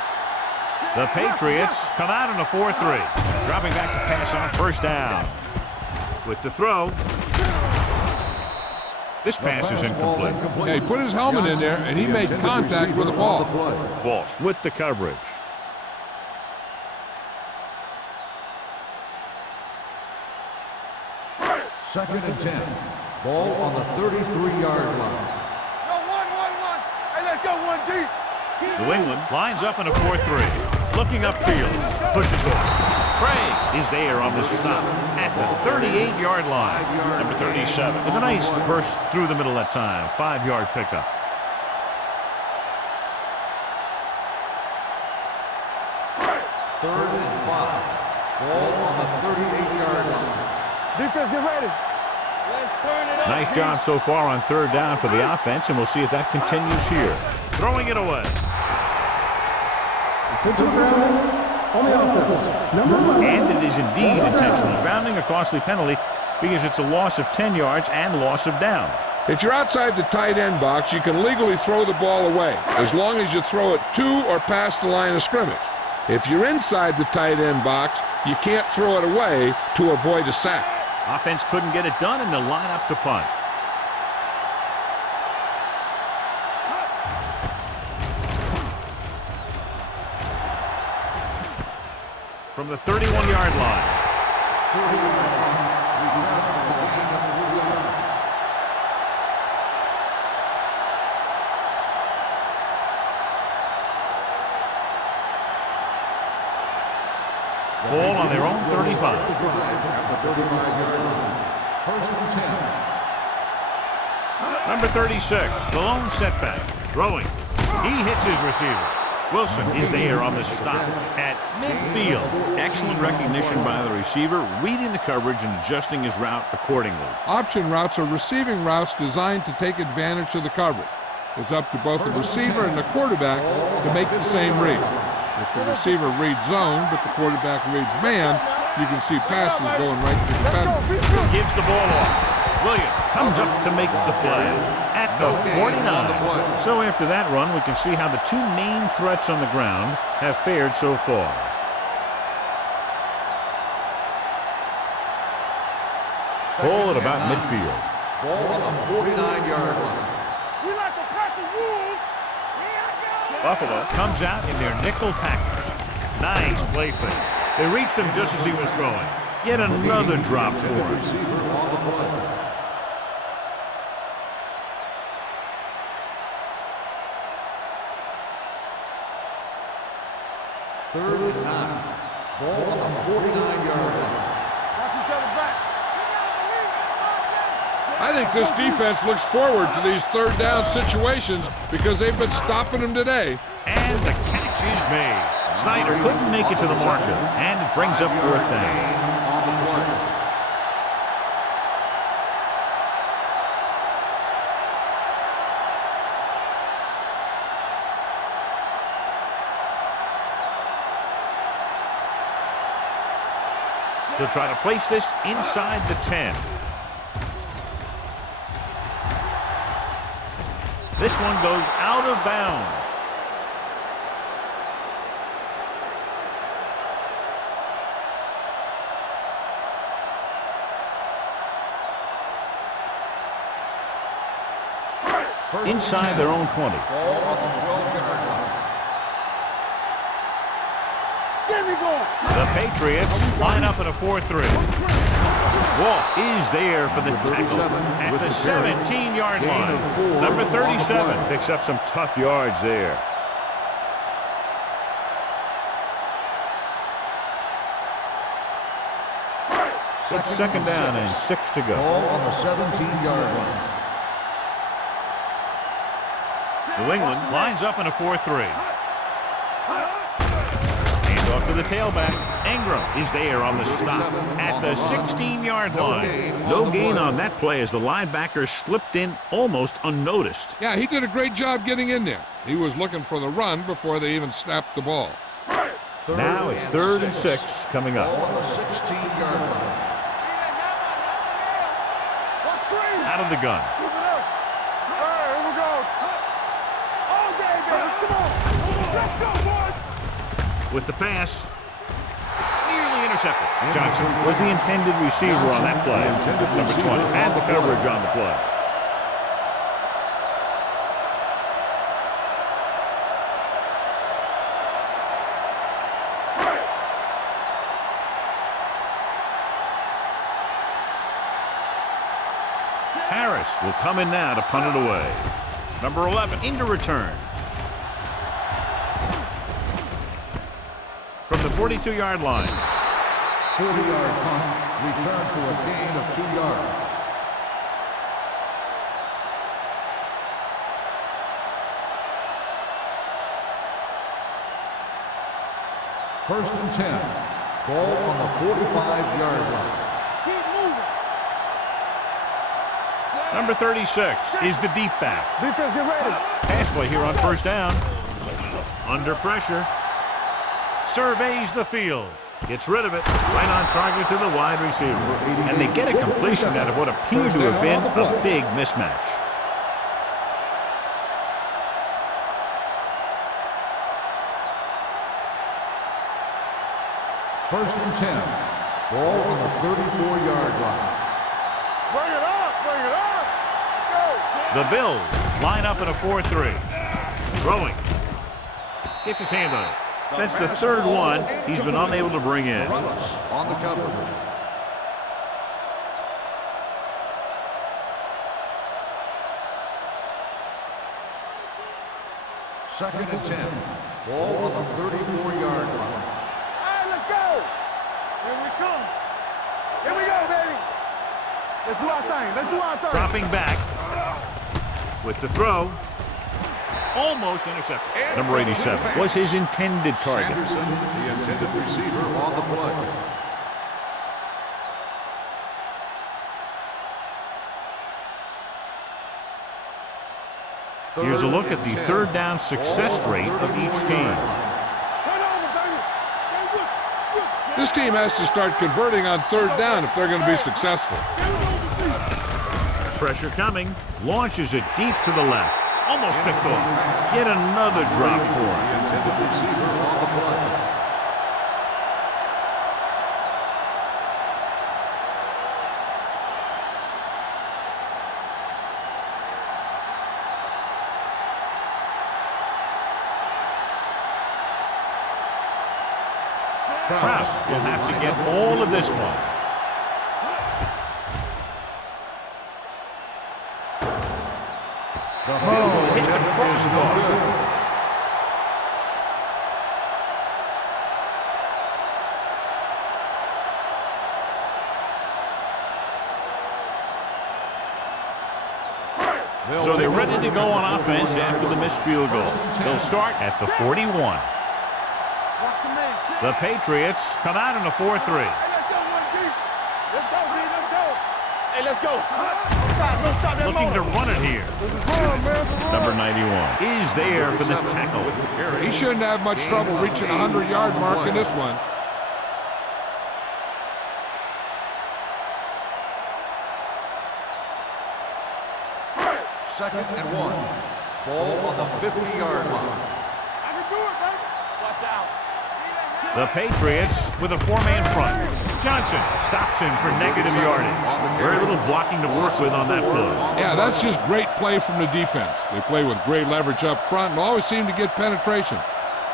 The Patriots come out in a 4-3. Dropping back to pass on first down. With the throw. This pass is incomplete. Yeah, he put his helmet in there, and he made contact with the ball. Walsh with the coverage. Second and 10. Ball on the 33-yard line. Go 1-1-1. Hey, let's go 1 deep. New England lines up in a 4-3. Looking upfield. Pushes off. Craig is there on the stop at the 38-yard line. Number 37 with a nice burst through the middle that time. 5-yard pickup. Third and 5. Ball on the 38-yard line. Defense, get ready. Let's turn it up. Nice job so far on third down for the offense, and we'll see if that continues here. Throwing it away. Intentional grounding on the offense. Number 11. And it is indeed intentional. Grounding, a costly penalty because it's a loss of 10 yards and loss of down. If you're outside the tight end box, you can legally throw the ball away, as long as you throw it to or past the line of scrimmage. If you're inside the tight end box, you can't throw it away to avoid a sack. Offense couldn't get it done, and they'll line up to punt. From the 31-yard line. Ball on their own 35. At the 35-yard line. First and 10. Number 36, the lone setback. Throwing. He hits his receiver. Wilson is there on the stop at midfield. Excellent recognition by the receiver, reading the coverage and adjusting his route accordingly. Option routes are receiving routes designed to take advantage of the coverage. It's up to both the receiver and the quarterback to make the same read. If the receiver reads zone, but the quarterback reads man, you can see passes going right to the defender. Gives the ball off. Williams comes up to make the play at the 49. So after that run, we can see how the two main threats on the ground have fared so far. Ball at about midfield. Ball on the 49-yard line. We like to pack the rules. Buffalo comes out in their nickel package. Nice play fake. They reached him just as he was throwing. Yet another drop for him. Receiver on the play. Third and 9. Ball on the 49-yard line. Watch each other back. I think this defense looks forward to these third down situations because they've been stopping them today. And the catch is made. Snyder couldn't make it to the marker, and it brings up fourth down. On the play. He'll try to place this inside the 10. This one goes out of bounds. Inside their own 20. Ball on the 12-yard line. Get me going. The Patriots line up in a 4-3. Walsh is there for the tackle at the 17-yard line. Number 37 picks up some tough yards there. It's second down and 6 to go. Ball on the 17-yard line. New England lines up in a 4-3. Hand off to the tailback. Ingram is there on the stop at the 16-yard line. No gain on that play as the linebacker slipped in almost unnoticed. Yeah, he did a great job getting in there. He was looking for the run before they even snapped the ball. Now it's third and 6 coming Ball up. on the 16-yard line. Out of the gun. Keep it up. All right, here we go. All day, baby. Come on. Let's go, boys. With the pass. Nearly intercepted. Johnson was the intended receiver on that play. Number 20 had the coverage on the play. Harris will come in now to punt it away. Number 11 into return. From the 42-yard line. 40-yard punt. Return for a gain of 2 yards. First and 10. Ball on the 45-yard line. Keep moving. Number 36 is the deep back. Defense, get ready. Pass play here on first down. Under pressure. Surveys the field. Gets rid of it. Right on target to the wide receiver. And they get a completion out of what appeared to have been a big mismatch. First and 10. Ball on the 34-yard line. Bring it up. Bring it up. Let's go. The Bills line up in a 4-3. Throwing. Gets his hand on it. That's the third one he's been unable to bring in. Runners on the coverage. Second and 10. Ball on the 34-yard line. All right, let's go. Here we come. Here we go, baby. Let's do our thing. Let's do our thing. Dropping back with the throw. Almost intercepted. Number 87 was his intended target. Sanderson, the intended receiver on the play. Here's a look at the third down success rate of each team. Turn over, baby. This team has to start converting on third down if they're going to be successful. Pressure coming. Launches it deep to the left. Almost picked off. Get another drop for him. The intended receiver on the play. Kraus will have to get all of this one. The field Hit the crossbar. So they're ready to go on offense after the missed field goal. They'll start at the 41. Watch your man. The Patriots come out in a 4-3. Hey, let's go, 1D. Let's go, Z. Let's go. Hey, let's go. Stop. Don't stop that Looking to motor. run it here. This is wrong, man. This is wrong. Number 91 is there for the tackle. He shouldn't have much trouble reaching the 100-yard mark in this one. Second and 1. Ball on the 50-yard line. I can do it, baby. Watch out. The Patriots with a four-man front. Johnson stops him for negative yardage. Very little blocking to work with on that play. Yeah, that's just great play from the defense. They play with great leverage up front and always seem to get penetration.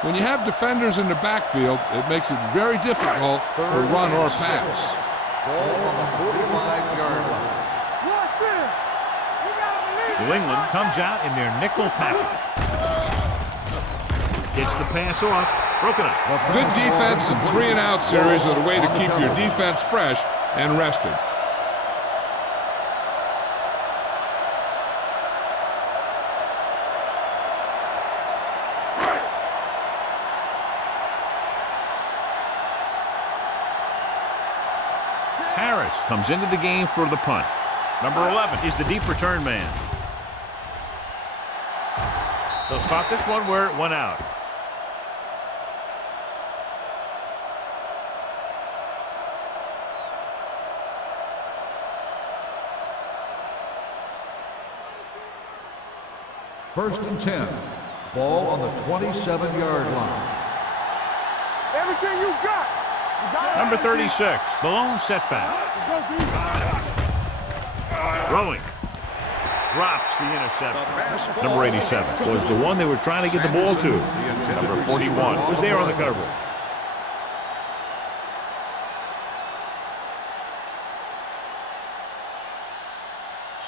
When you have defenders in the backfield, it makes it very difficult to run or pass. Ball on the 45-yard line. Watch it. You gotta believe it. New England comes out in their nickel package. Gets the pass off. Broken up. Good defense and 3-and-out series are the way to keep your defense fresh and rested. Harris comes into the game for the punt. Number 11 is the deep return man. They'll spot this one where it went out. First and 10. Ball on the 27-yard line. Everything you got. You got it. Number 36, the lone setback. Let's go, D. Throwing. Drops the interception. Number 87 was the one they were trying to get the ball to. Number 41 was there on the coverage.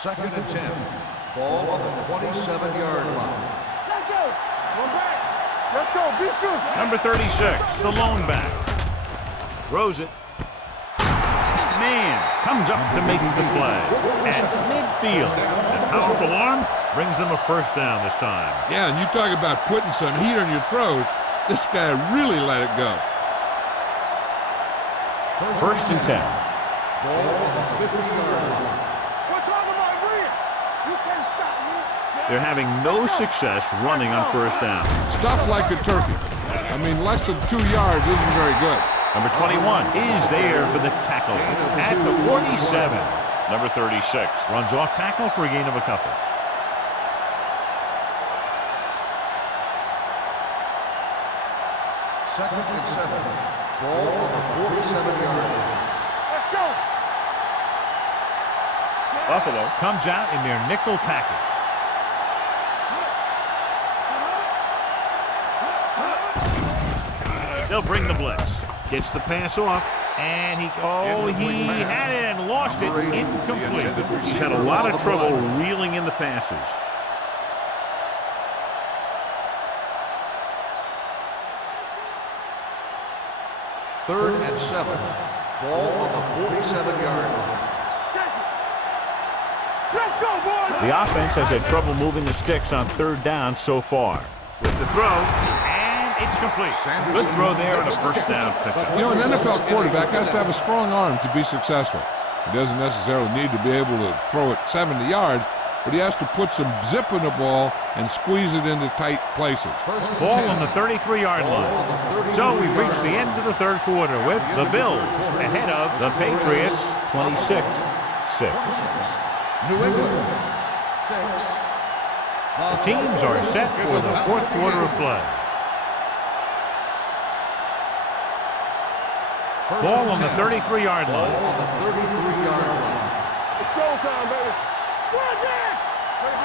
Second and 10. Ball on the 27-yard line. Let's go. One back. Let's go. Be good. Number 36, the lone back. Throws it. Man comes up to make the play. At midfield, that powerful arm brings them a first down this time. Yeah, and you talk about putting some heat on your throws. This guy really let it go. First and 10. Ball on the 50-yard line. We're talking about Rhea. You can't stop me. They're having no success running on first down. Stuff like the turkey. I mean, less than 2 yards isn't very good. Number 21 is there for the tackle at the 47. Number 36 runs off tackle for a gain of a couple. Second and 7. Ball on the 47-yard line. Let's go. Buffalo comes out in their nickel package. They'll bring the blitz. Gets the pass off, and he had it and lost it. Incomplete. He's had a lot of trouble reeling in the passes. Third and 7. Ball on the 47-yard line. Let's go, boys! The offense has had trouble moving the sticks on third down so far. With the throw, and it's complete. Good throw there and a first down pickup. You know, an NFL quarterback has to have a strong arm to be successful. He doesn't necessarily need to be able to throw it 70 yards, but he has to put some zip in the ball and squeeze it into tight places. Ball on the 33-yard line. So we've reached the end of the third quarter with the Bills ahead of the Patriots 26-6. New England, 6. The teams are set for the fourth quarter of play. Ball on the 33-yard line. Ball on the 33-yard line. It's showtime, baby.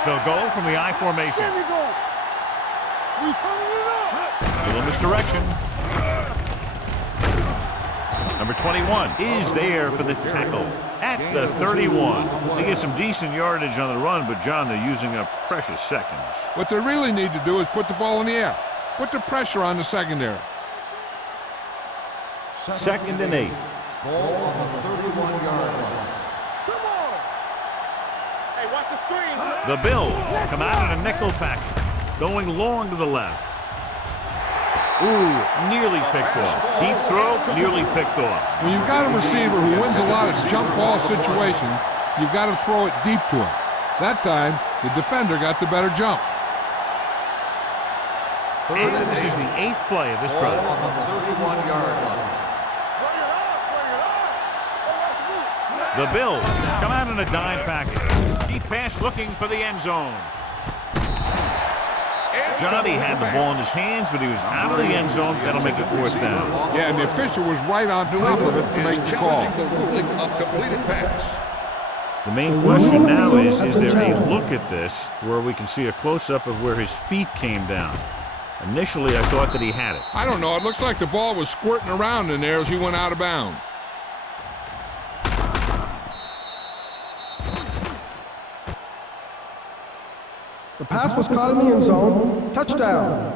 They'll go from the I formation. There we go. We turning it up. Little misdirection. Number 21 is there for the tackle at the 31. They get some decent yardage on the run, but, John, they're using up precious seconds. What they really need to do is put the ball in the air. Put the pressure on the secondary. 2nd and 8. Ball on the 31-yard line. Come on. Hey, watch the screen. The Bills come out in a nickel package, going long to the left. Ooh, nearly picked off. Deep throw, nearly picked off. When you've got a receiver who wins a lot of jump ball situations, you've got to throw it deep to him. That time, the defender got the better jump. And this is the 8th play of this drive. Ball on the 31-yard line. The Bills come out in a dime package. Deep pass looking for the end zone. Johnny had the ball in his hands, but he was out of the end zone. That'll make it fourth down. Yeah, and the official was right on top of it to make the call. The ruling of completed pass. The main question now is there a look at this where we can see a close-up of where his feet came down? Initially, I thought that he had it. I don't know. It looks like the ball was squirting around in there as he went out of bounds. The pass was caught in the end zone. Touchdown.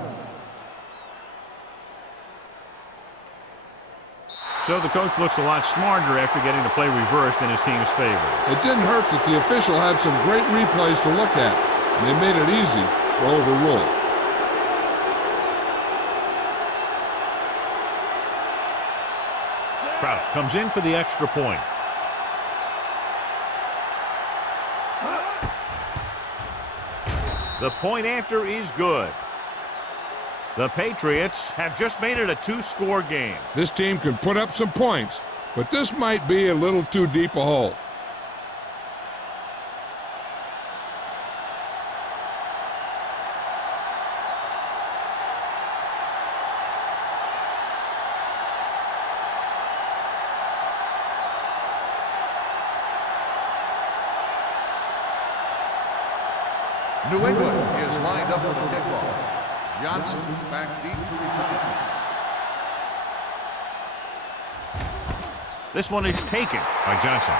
So the coach looks a lot smarter after getting the play reversed in his team's favor. It didn't hurt that the official had some great replays to look at, and they made it easy to overrule. Kraus comes in for the extra point. The point after is good. The Patriots have just made it a 2-score game. This team can put up some points, but this might be a little too deep a hole. New England is lined up for the kickoff. Johnson back deep to return. This one is taken by Johnson.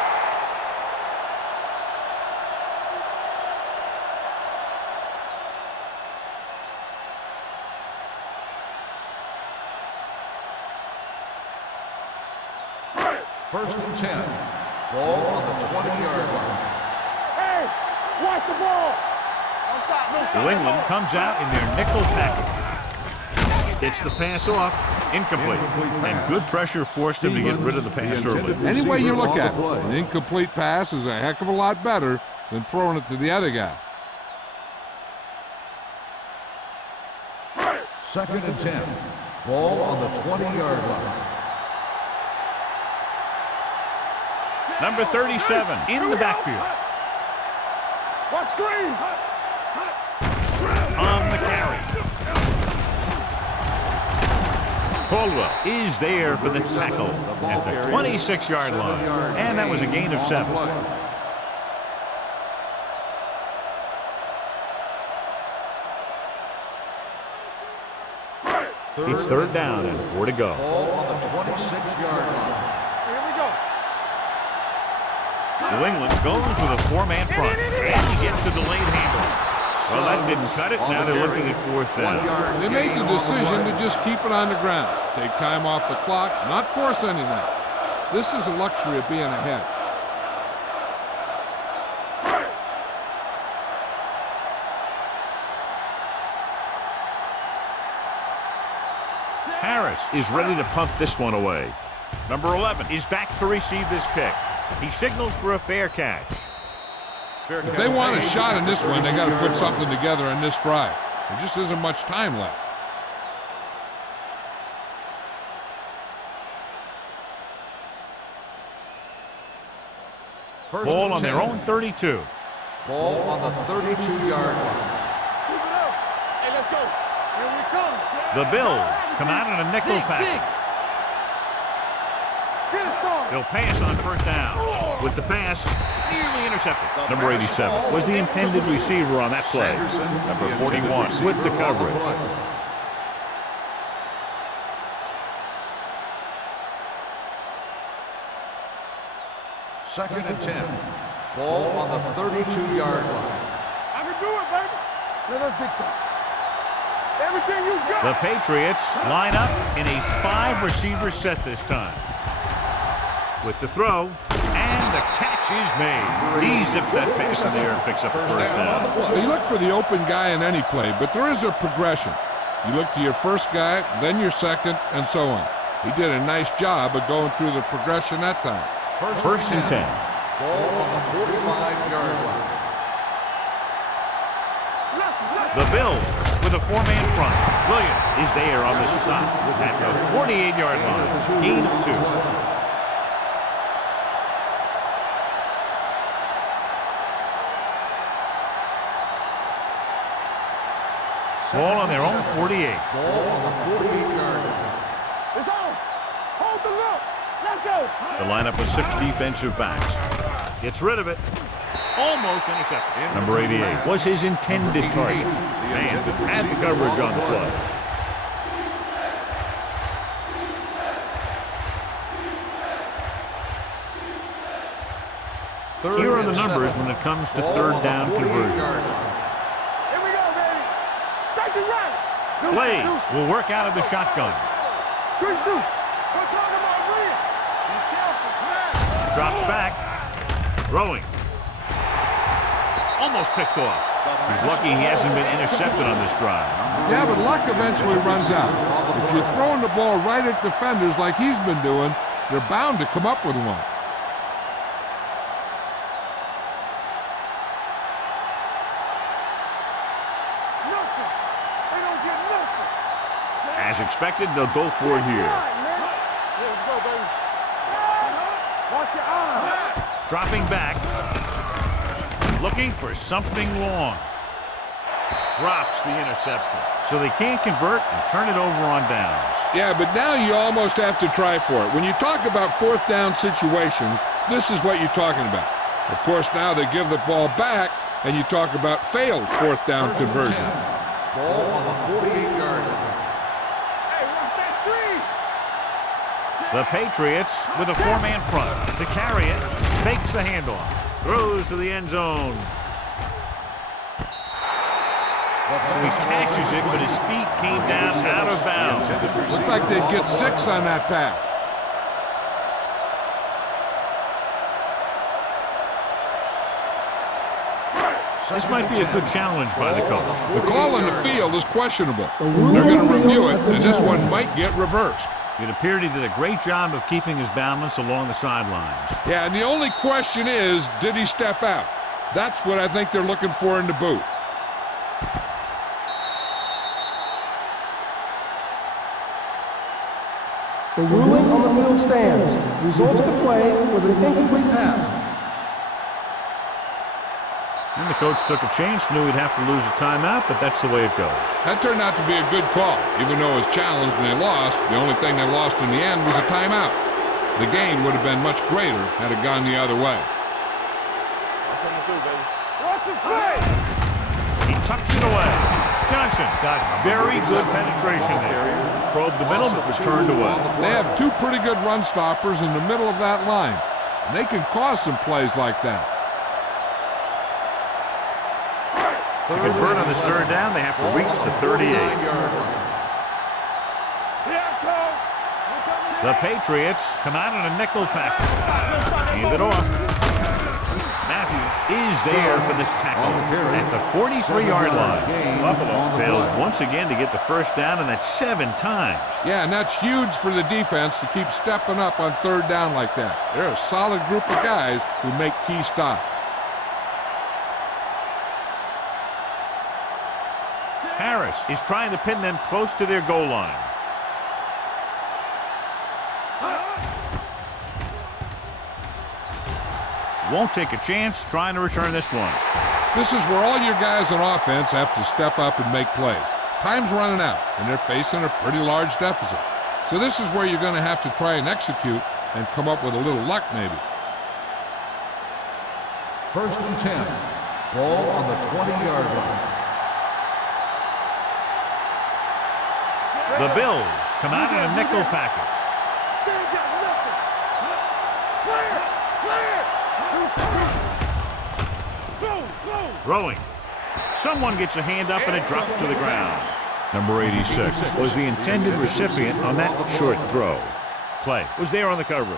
First and 10. Ball on the 20-yard line. Hey, watch the ball. New England comes out in their nickel package. Gets the pass off. Incomplete. And good pressure forced him to get rid of the pass early. Any way you look at it, an incomplete pass is a heck of a lot better than throwing it to the other guy. Second and 10. Ball on the 20-yard line. Number 37 in the backfield. Watch screen. On the carry. Caldwell is there for the tackle at the 26-yard line. And that was a gain of 7. It's third down and 4 to go. Ball on the 26-yard line. Here we go. New England goes with a 4-man front. And he gets the delayed handoff. Well, that didn't cut it. Now they're looking at fourth down. They made the decision to just keep it on the ground. Take time off the clock, not force anything. This is the luxury of being ahead. Harris is ready to punt this one away. Number 11 is back to receive this kick. He signals for a fair catch. If they want a shot in this one, they got to put something together on this drive. There just isn't much time left. Ball on their own 32. Ball on the 32-yard line. Hey, let's go. Here we come. The Bills come out in a nickel package. Get it, son. They'll pass on first down. With the pass, nearly intercepted. Number 87 was the intended receiver on that play. Number 41 with the coverage. Second and 10. Ball on the 32-yard line. I can do it, baby. Let us big time. Everything you got. The Patriots line up in a 5-receiver set this time. With the throw, and the catch is made. He zips that pass in the air and picks up a first down. Well, you look for the open guy in any play, but there is a progression. You look to your first guy, then your second, and so on. He did a nice job of going through the progression that time. First and 10. Ball on the 45-yard line. The Bills with a 4-man front. Williams is there on the stop at the 48-yard line. Gain of 2. Ball on their own 48. Ball on the 48-yard line. It's on. Hold the look. Let's go. The lineup of 6 defensive backs. Gets rid of it. Almost intercepted. Number 88 was his intended target. Man had the coverage on the play. Here are the numbers when it comes to third down conversions. Here we go, baby. Safety right. Blaze will work out of the shotgun. Good shoot. We're talking about Reed. Be careful. Drops back. Throwing. Almost picked off. He's lucky he hasn't been intercepted on this drive. Yeah, but luck eventually runs out. If you're throwing the ball right at defenders like he's been doing, they're bound to come up with one. Nothing. They don't get nothing. As expected, they'll go for it here. Let's go, baby. Watch your eyes. Dropping back. Looking for something long. Drops the interception. So they can't convert and turn it over on downs. Yeah, but now you almost have to try for it. When you talk about fourth down situations, this is what you're talking about. Of course, now they give the ball back, and you talk about failed fourth down conversion. Ball on the 48-yard line. Hey, watch that screen. The Patriots with a 4-man front. To carry it, fakes the handoff. Throws to the end zone. So he catches it, but his feet came down out of bounds. Looked like they'd get 6 on that pass. This might be a good challenge by the coach. The call on the field is questionable. They're going to review it, and this one might get reversed. It appeared he did a great job of keeping his balance along the sidelines. Yeah, and the only question is, did he step out? That's what I think they're looking for in the booth. The ruling on the field stands. The result of the play was an incomplete pass. And the coach took a chance, knew he'd have to lose a timeout, but that's the way it goes. That turned out to be a good call. Even though it was challenged and they lost, the only thing they lost in the end was a timeout. The gain would have been much greater had it gone the other way. I'm coming through, baby. Watch the play. He tucks it away. Johnson got very good penetration there. Probed the middle, but was turned away. They have 2 pretty good run stoppers in the middle of that line, and they can cause some plays like that. To convert on this third down, they have to reach the 38. Here I come. The Patriots come out in a nickel package. Hand it off. Matthews is there for the tackle at the 43-yard line. Buffalo fails once again to get the first down, and that's 7 times. Yeah, and that's huge for the defense to keep stepping up on third down like that. They're a solid group of guys who make key stops. Harris is trying to pin them close to their goal line. Won't take a chance trying to return this one. This is where all your guys on offense have to step up and make plays. Time's running out, and they're facing a pretty large deficit. So this is where you're going to have to try and execute and come up with a little luck maybe. 1st and 10. Ball on the 20-yard line. The Bills come out in a nickel package. Throwing. Someone gets a hand up and it drops to the ground. Number 86 was the intended recipient on that short throw. Play was there on the coverage.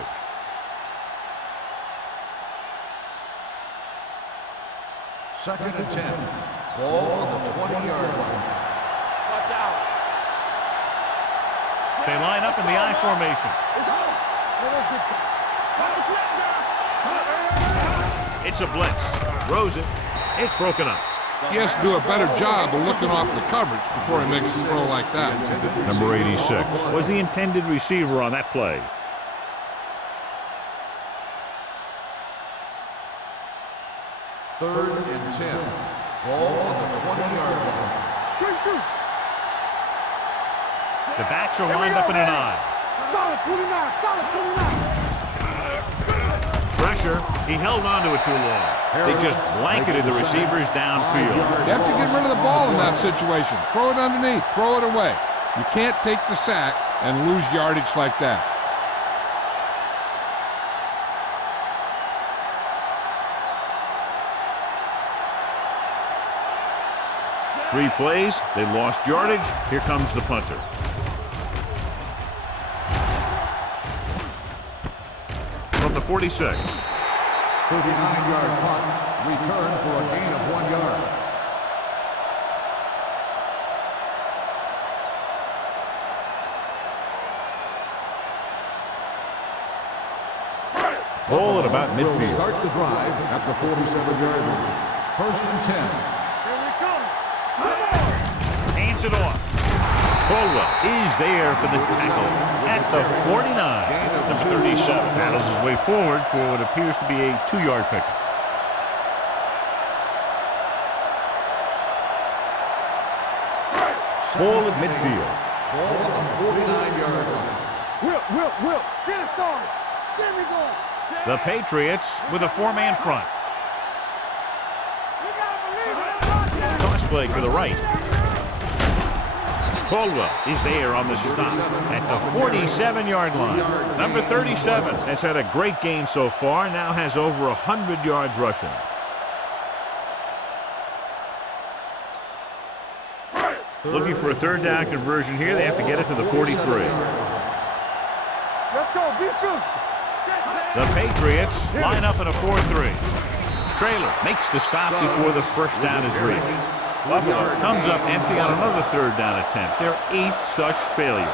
Second and 10. Ball on the 20-yard line. Watch out. They line up in the I formation. It's a blitz. Throws it. It's broken up. He has to do a better job of looking off the coverage before he makes a throw like that. Number 86 was the intended receiver on that play. Third and 10. Ball on the 20-yard line. The backs are lined up in an I. Solid 29, solid 29. Pressure. He held on to it too long. They just blanketed the receivers downfield. You have to get rid of the ball in that situation. Throw it underneath. Throw it away. You can't take the sack and lose yardage like that. Three plays. They lost yardage. Here comes the punter. From the 46. 39-yard punt. Return for a gain of 1 yard. Ball at about Will midfield. start the drive at the 47-yard line. 1st and 10. Here we come. Hands it off. Caldwell is there for the tackle at the 49. Number 37 battles his way forward for what appears to be a 2-yard pickup. Ball at midfield. Ball on the 49-yard line. Will. Get it started. Get me going. The Patriots with a 4-man front. You gotta believe it. Toss play to the right. Caldwell is there on the stop at the 47-yard line. Number 37 has had a great game so far, now has over 100 yards rushing. Looking for a third down conversion here. They have to get it to the 43. Let's go. Be physical. The Patriots line up in a 4-3. Traylor makes the stop before the first down is reached. Buffalo comes up empty on another third down attempt. Their 8th such failure.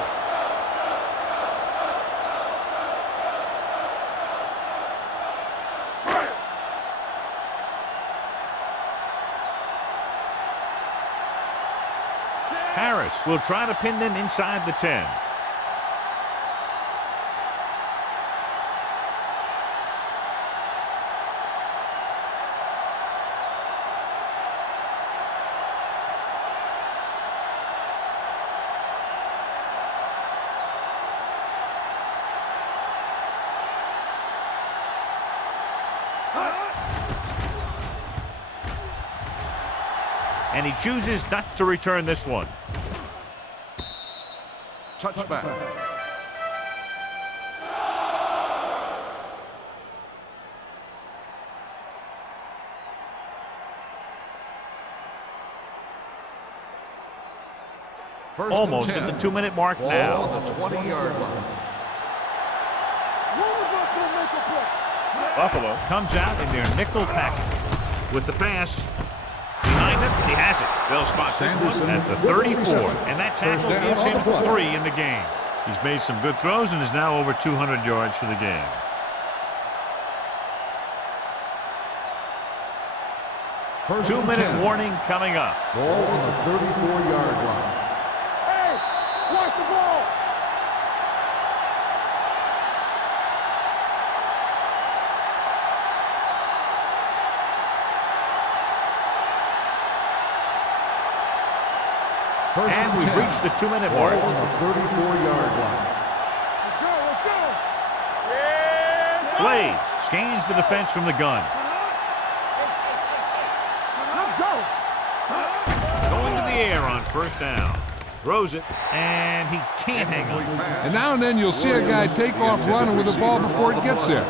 Harris will try to pin them inside the 10. And he chooses not to return this one. Touchback. Almost at the 2-minute mark Ball now. on the 20-yard line. Buffalo comes out in their nickel package. With the pass, behind him, he has it. They'll spot this one at the 34, and that tackle gives him 3 in the game. He's made some good throws and is now over 200 yards for the game. First 2-minute warning coming up. Ball on the 34-yard line. Hey, watch the ball. And we've reached the 2-minute Ball mark. on the 34-yard line. Let's go, let's go. Yeah. Blades scans the defense from the gun. Let's go. Going to the air on first down. Throws it, and he can't hang on. And now and then you'll see a guy take off running with the ball before it gets there.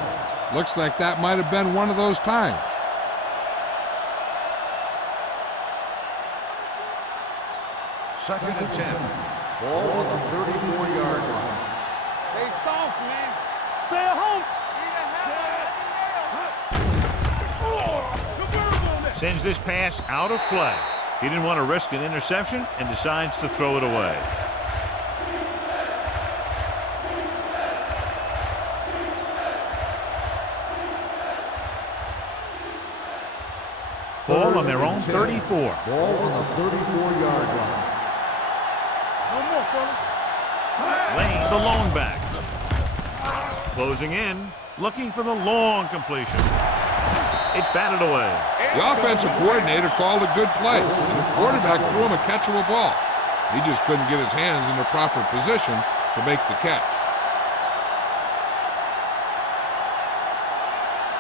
Looks like that might have been one of those times. Second and 10. Ball on the 34-yard line. Stay soft, man. Stay at home. Sends this pass out of play. He didn't want to risk an interception and decides to throw it away. Ball on their own 34. Ball on the 34-yard line. One more, fellas. Lane, the lone back. Closing in, looking for the long completion. It's batted away. The offensive coordinator called a good play, and the quarterback threw him a catchable ball. He just couldn't get his hands in the proper position to make the catch.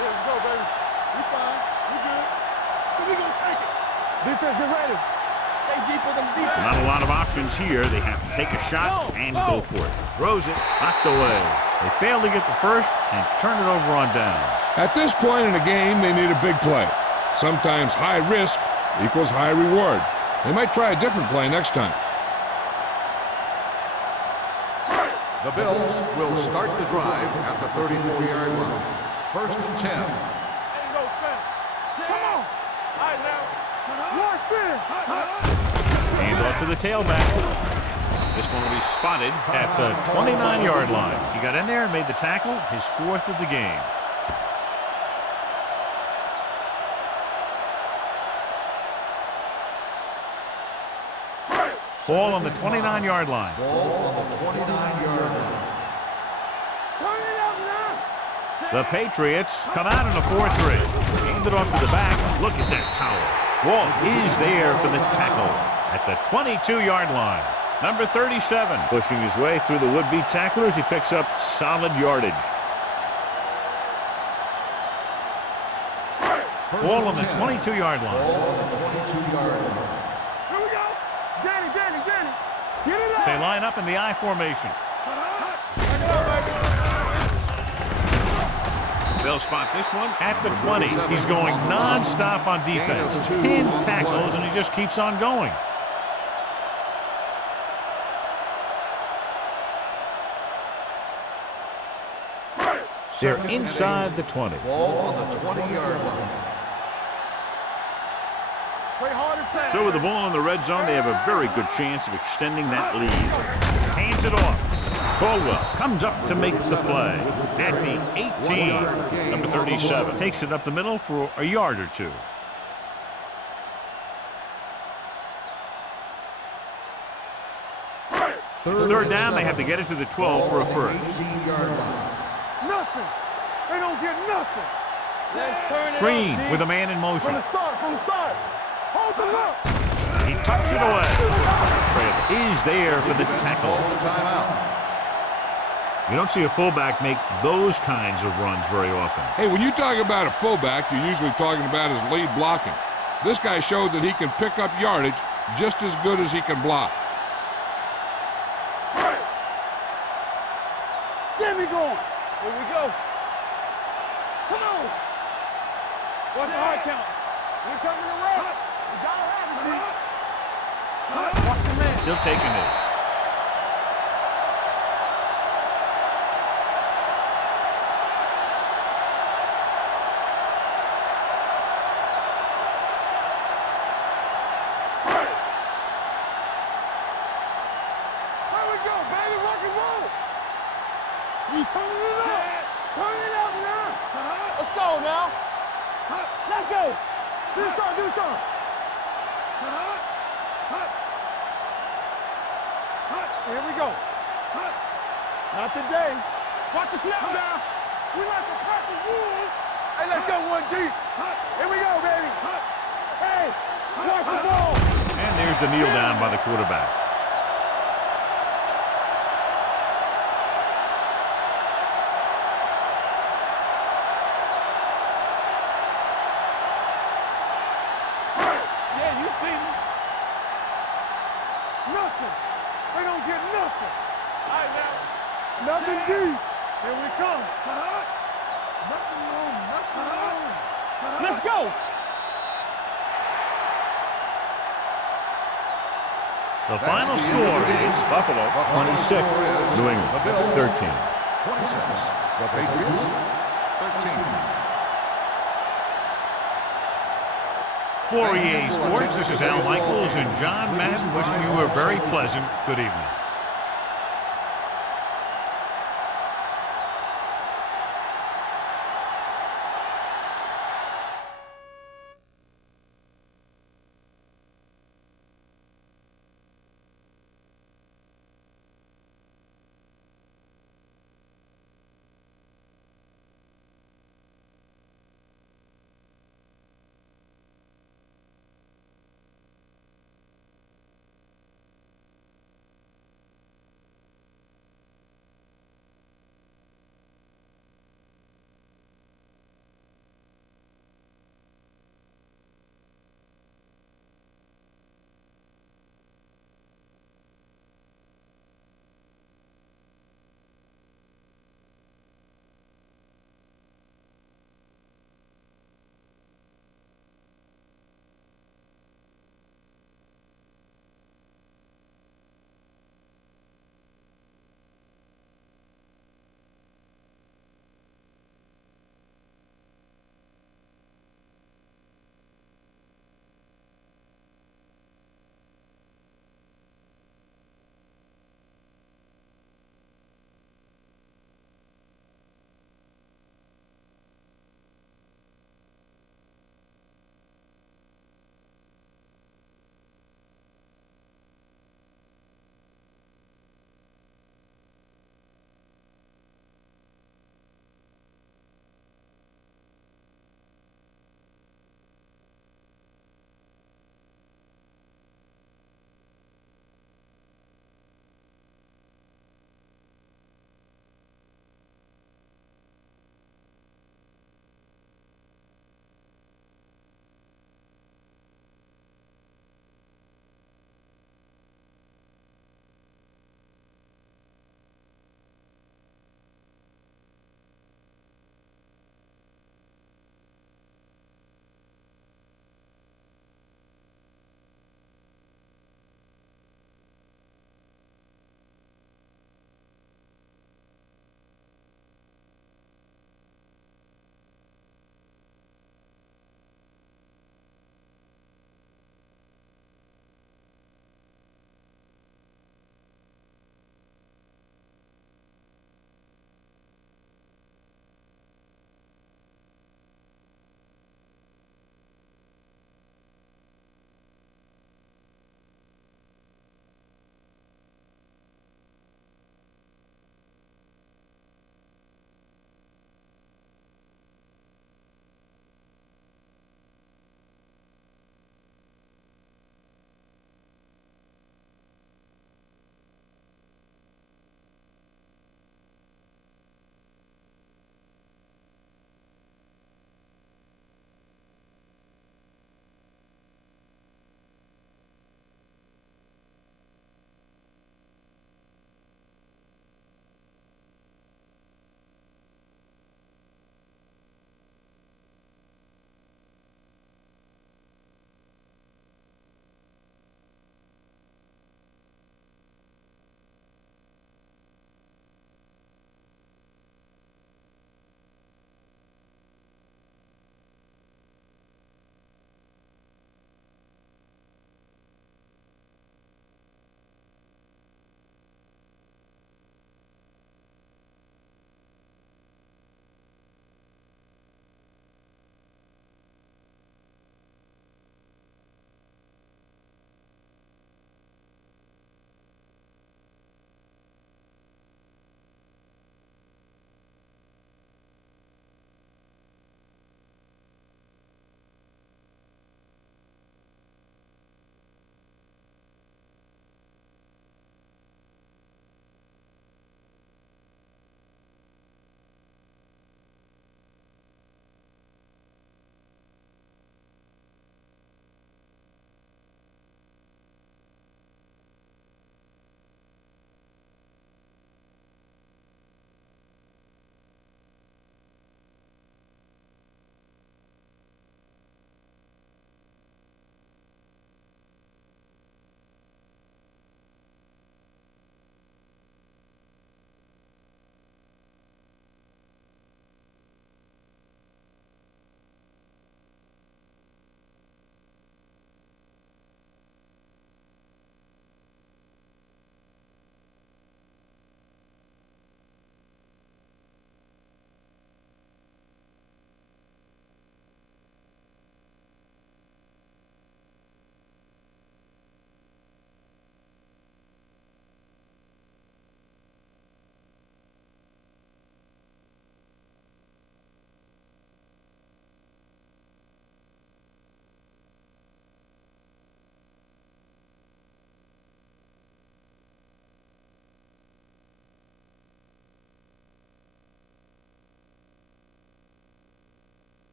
Yeah, let's go, baby. We fine. We good. So we gonna take it. Defense, get ready. Stay deeper than defense. Not a lot of options here. They have to take a shot and go for it. Throws it, knocked away. They fail to get the first and turn it over on downs. At this point in the game, they need a big play. Sometimes high risk equals high reward. They might try a different play next time. The Bills will start the drive at the 34-yard line. First and 10. Ain't no thing. Come on. All right, now. Watch it. Hand off to the tailback. This one will be spotted at the 29-yard line. He got in there and made the tackle, his 4th of the game. Ball on the 29-yard line. Ball on the 29-yard line. Turn it up now. The Patriots come out in a 4-3. Hand it off to the back. Look at that power. Walt is there for the tackle at the 22-yard line. Number 37 pushing his way through the would-be tacklers. He picks up solid yardage. Ball on the 22-yard line. Ball on the 22-yard line. Here we go. Danny. Get it up. They line up in the I formation. Back it up, baby. They'll spot this one at the 20. He's going non-stop on defense. 10 tackles, and he just keeps on going. They're inside the 20. Ball on the 20-yard line. Play hard and fast. So with the ball in the red zone, they have a very good chance of extending that lead. Hands it off. Caldwell comes up to make the play at the 18. Number 37 takes it up the middle for a yard or two. It's third down. They have to get it to the 12 for a first. 18-yard line. Nothing. They don't get nothing. Let's turn it Green up, with a man in motion. From the start. Hold them up. He tucks it away. Trail is there for the tackle. Calls a timeout. You don't see a fullback make those kinds of runs very often. Hey, when you talk about a fullback, you're usually talking about his lead blocking. This guy showed that he can pick up yardage just as good as he can block. Get me going. Here we go. Come on. What's the hard count? We're coming to rock. We gotta have it, Watch the man. He'll take a knee. You turn it up. Turn it up now. Let's go now. Let's go. Do something, do something. Here we go. Not today. Watch the snap down. We like the purple wolves. Hey, let's go one deep. Here we go, baby. Hey, watch the ball. And there's the kneel down by the quarterback. Yeah, you see me. Nothing. They don't get nothing. All right, now. Nothing deep. Here we come. Nothing wrong. Nothing wrong. Let's go. The final score is Buffalo 26, New England 13. 26. The Patriots 13. For EA Sports, this is Al Michaels and John Madden wishing you a very pleasant good evening.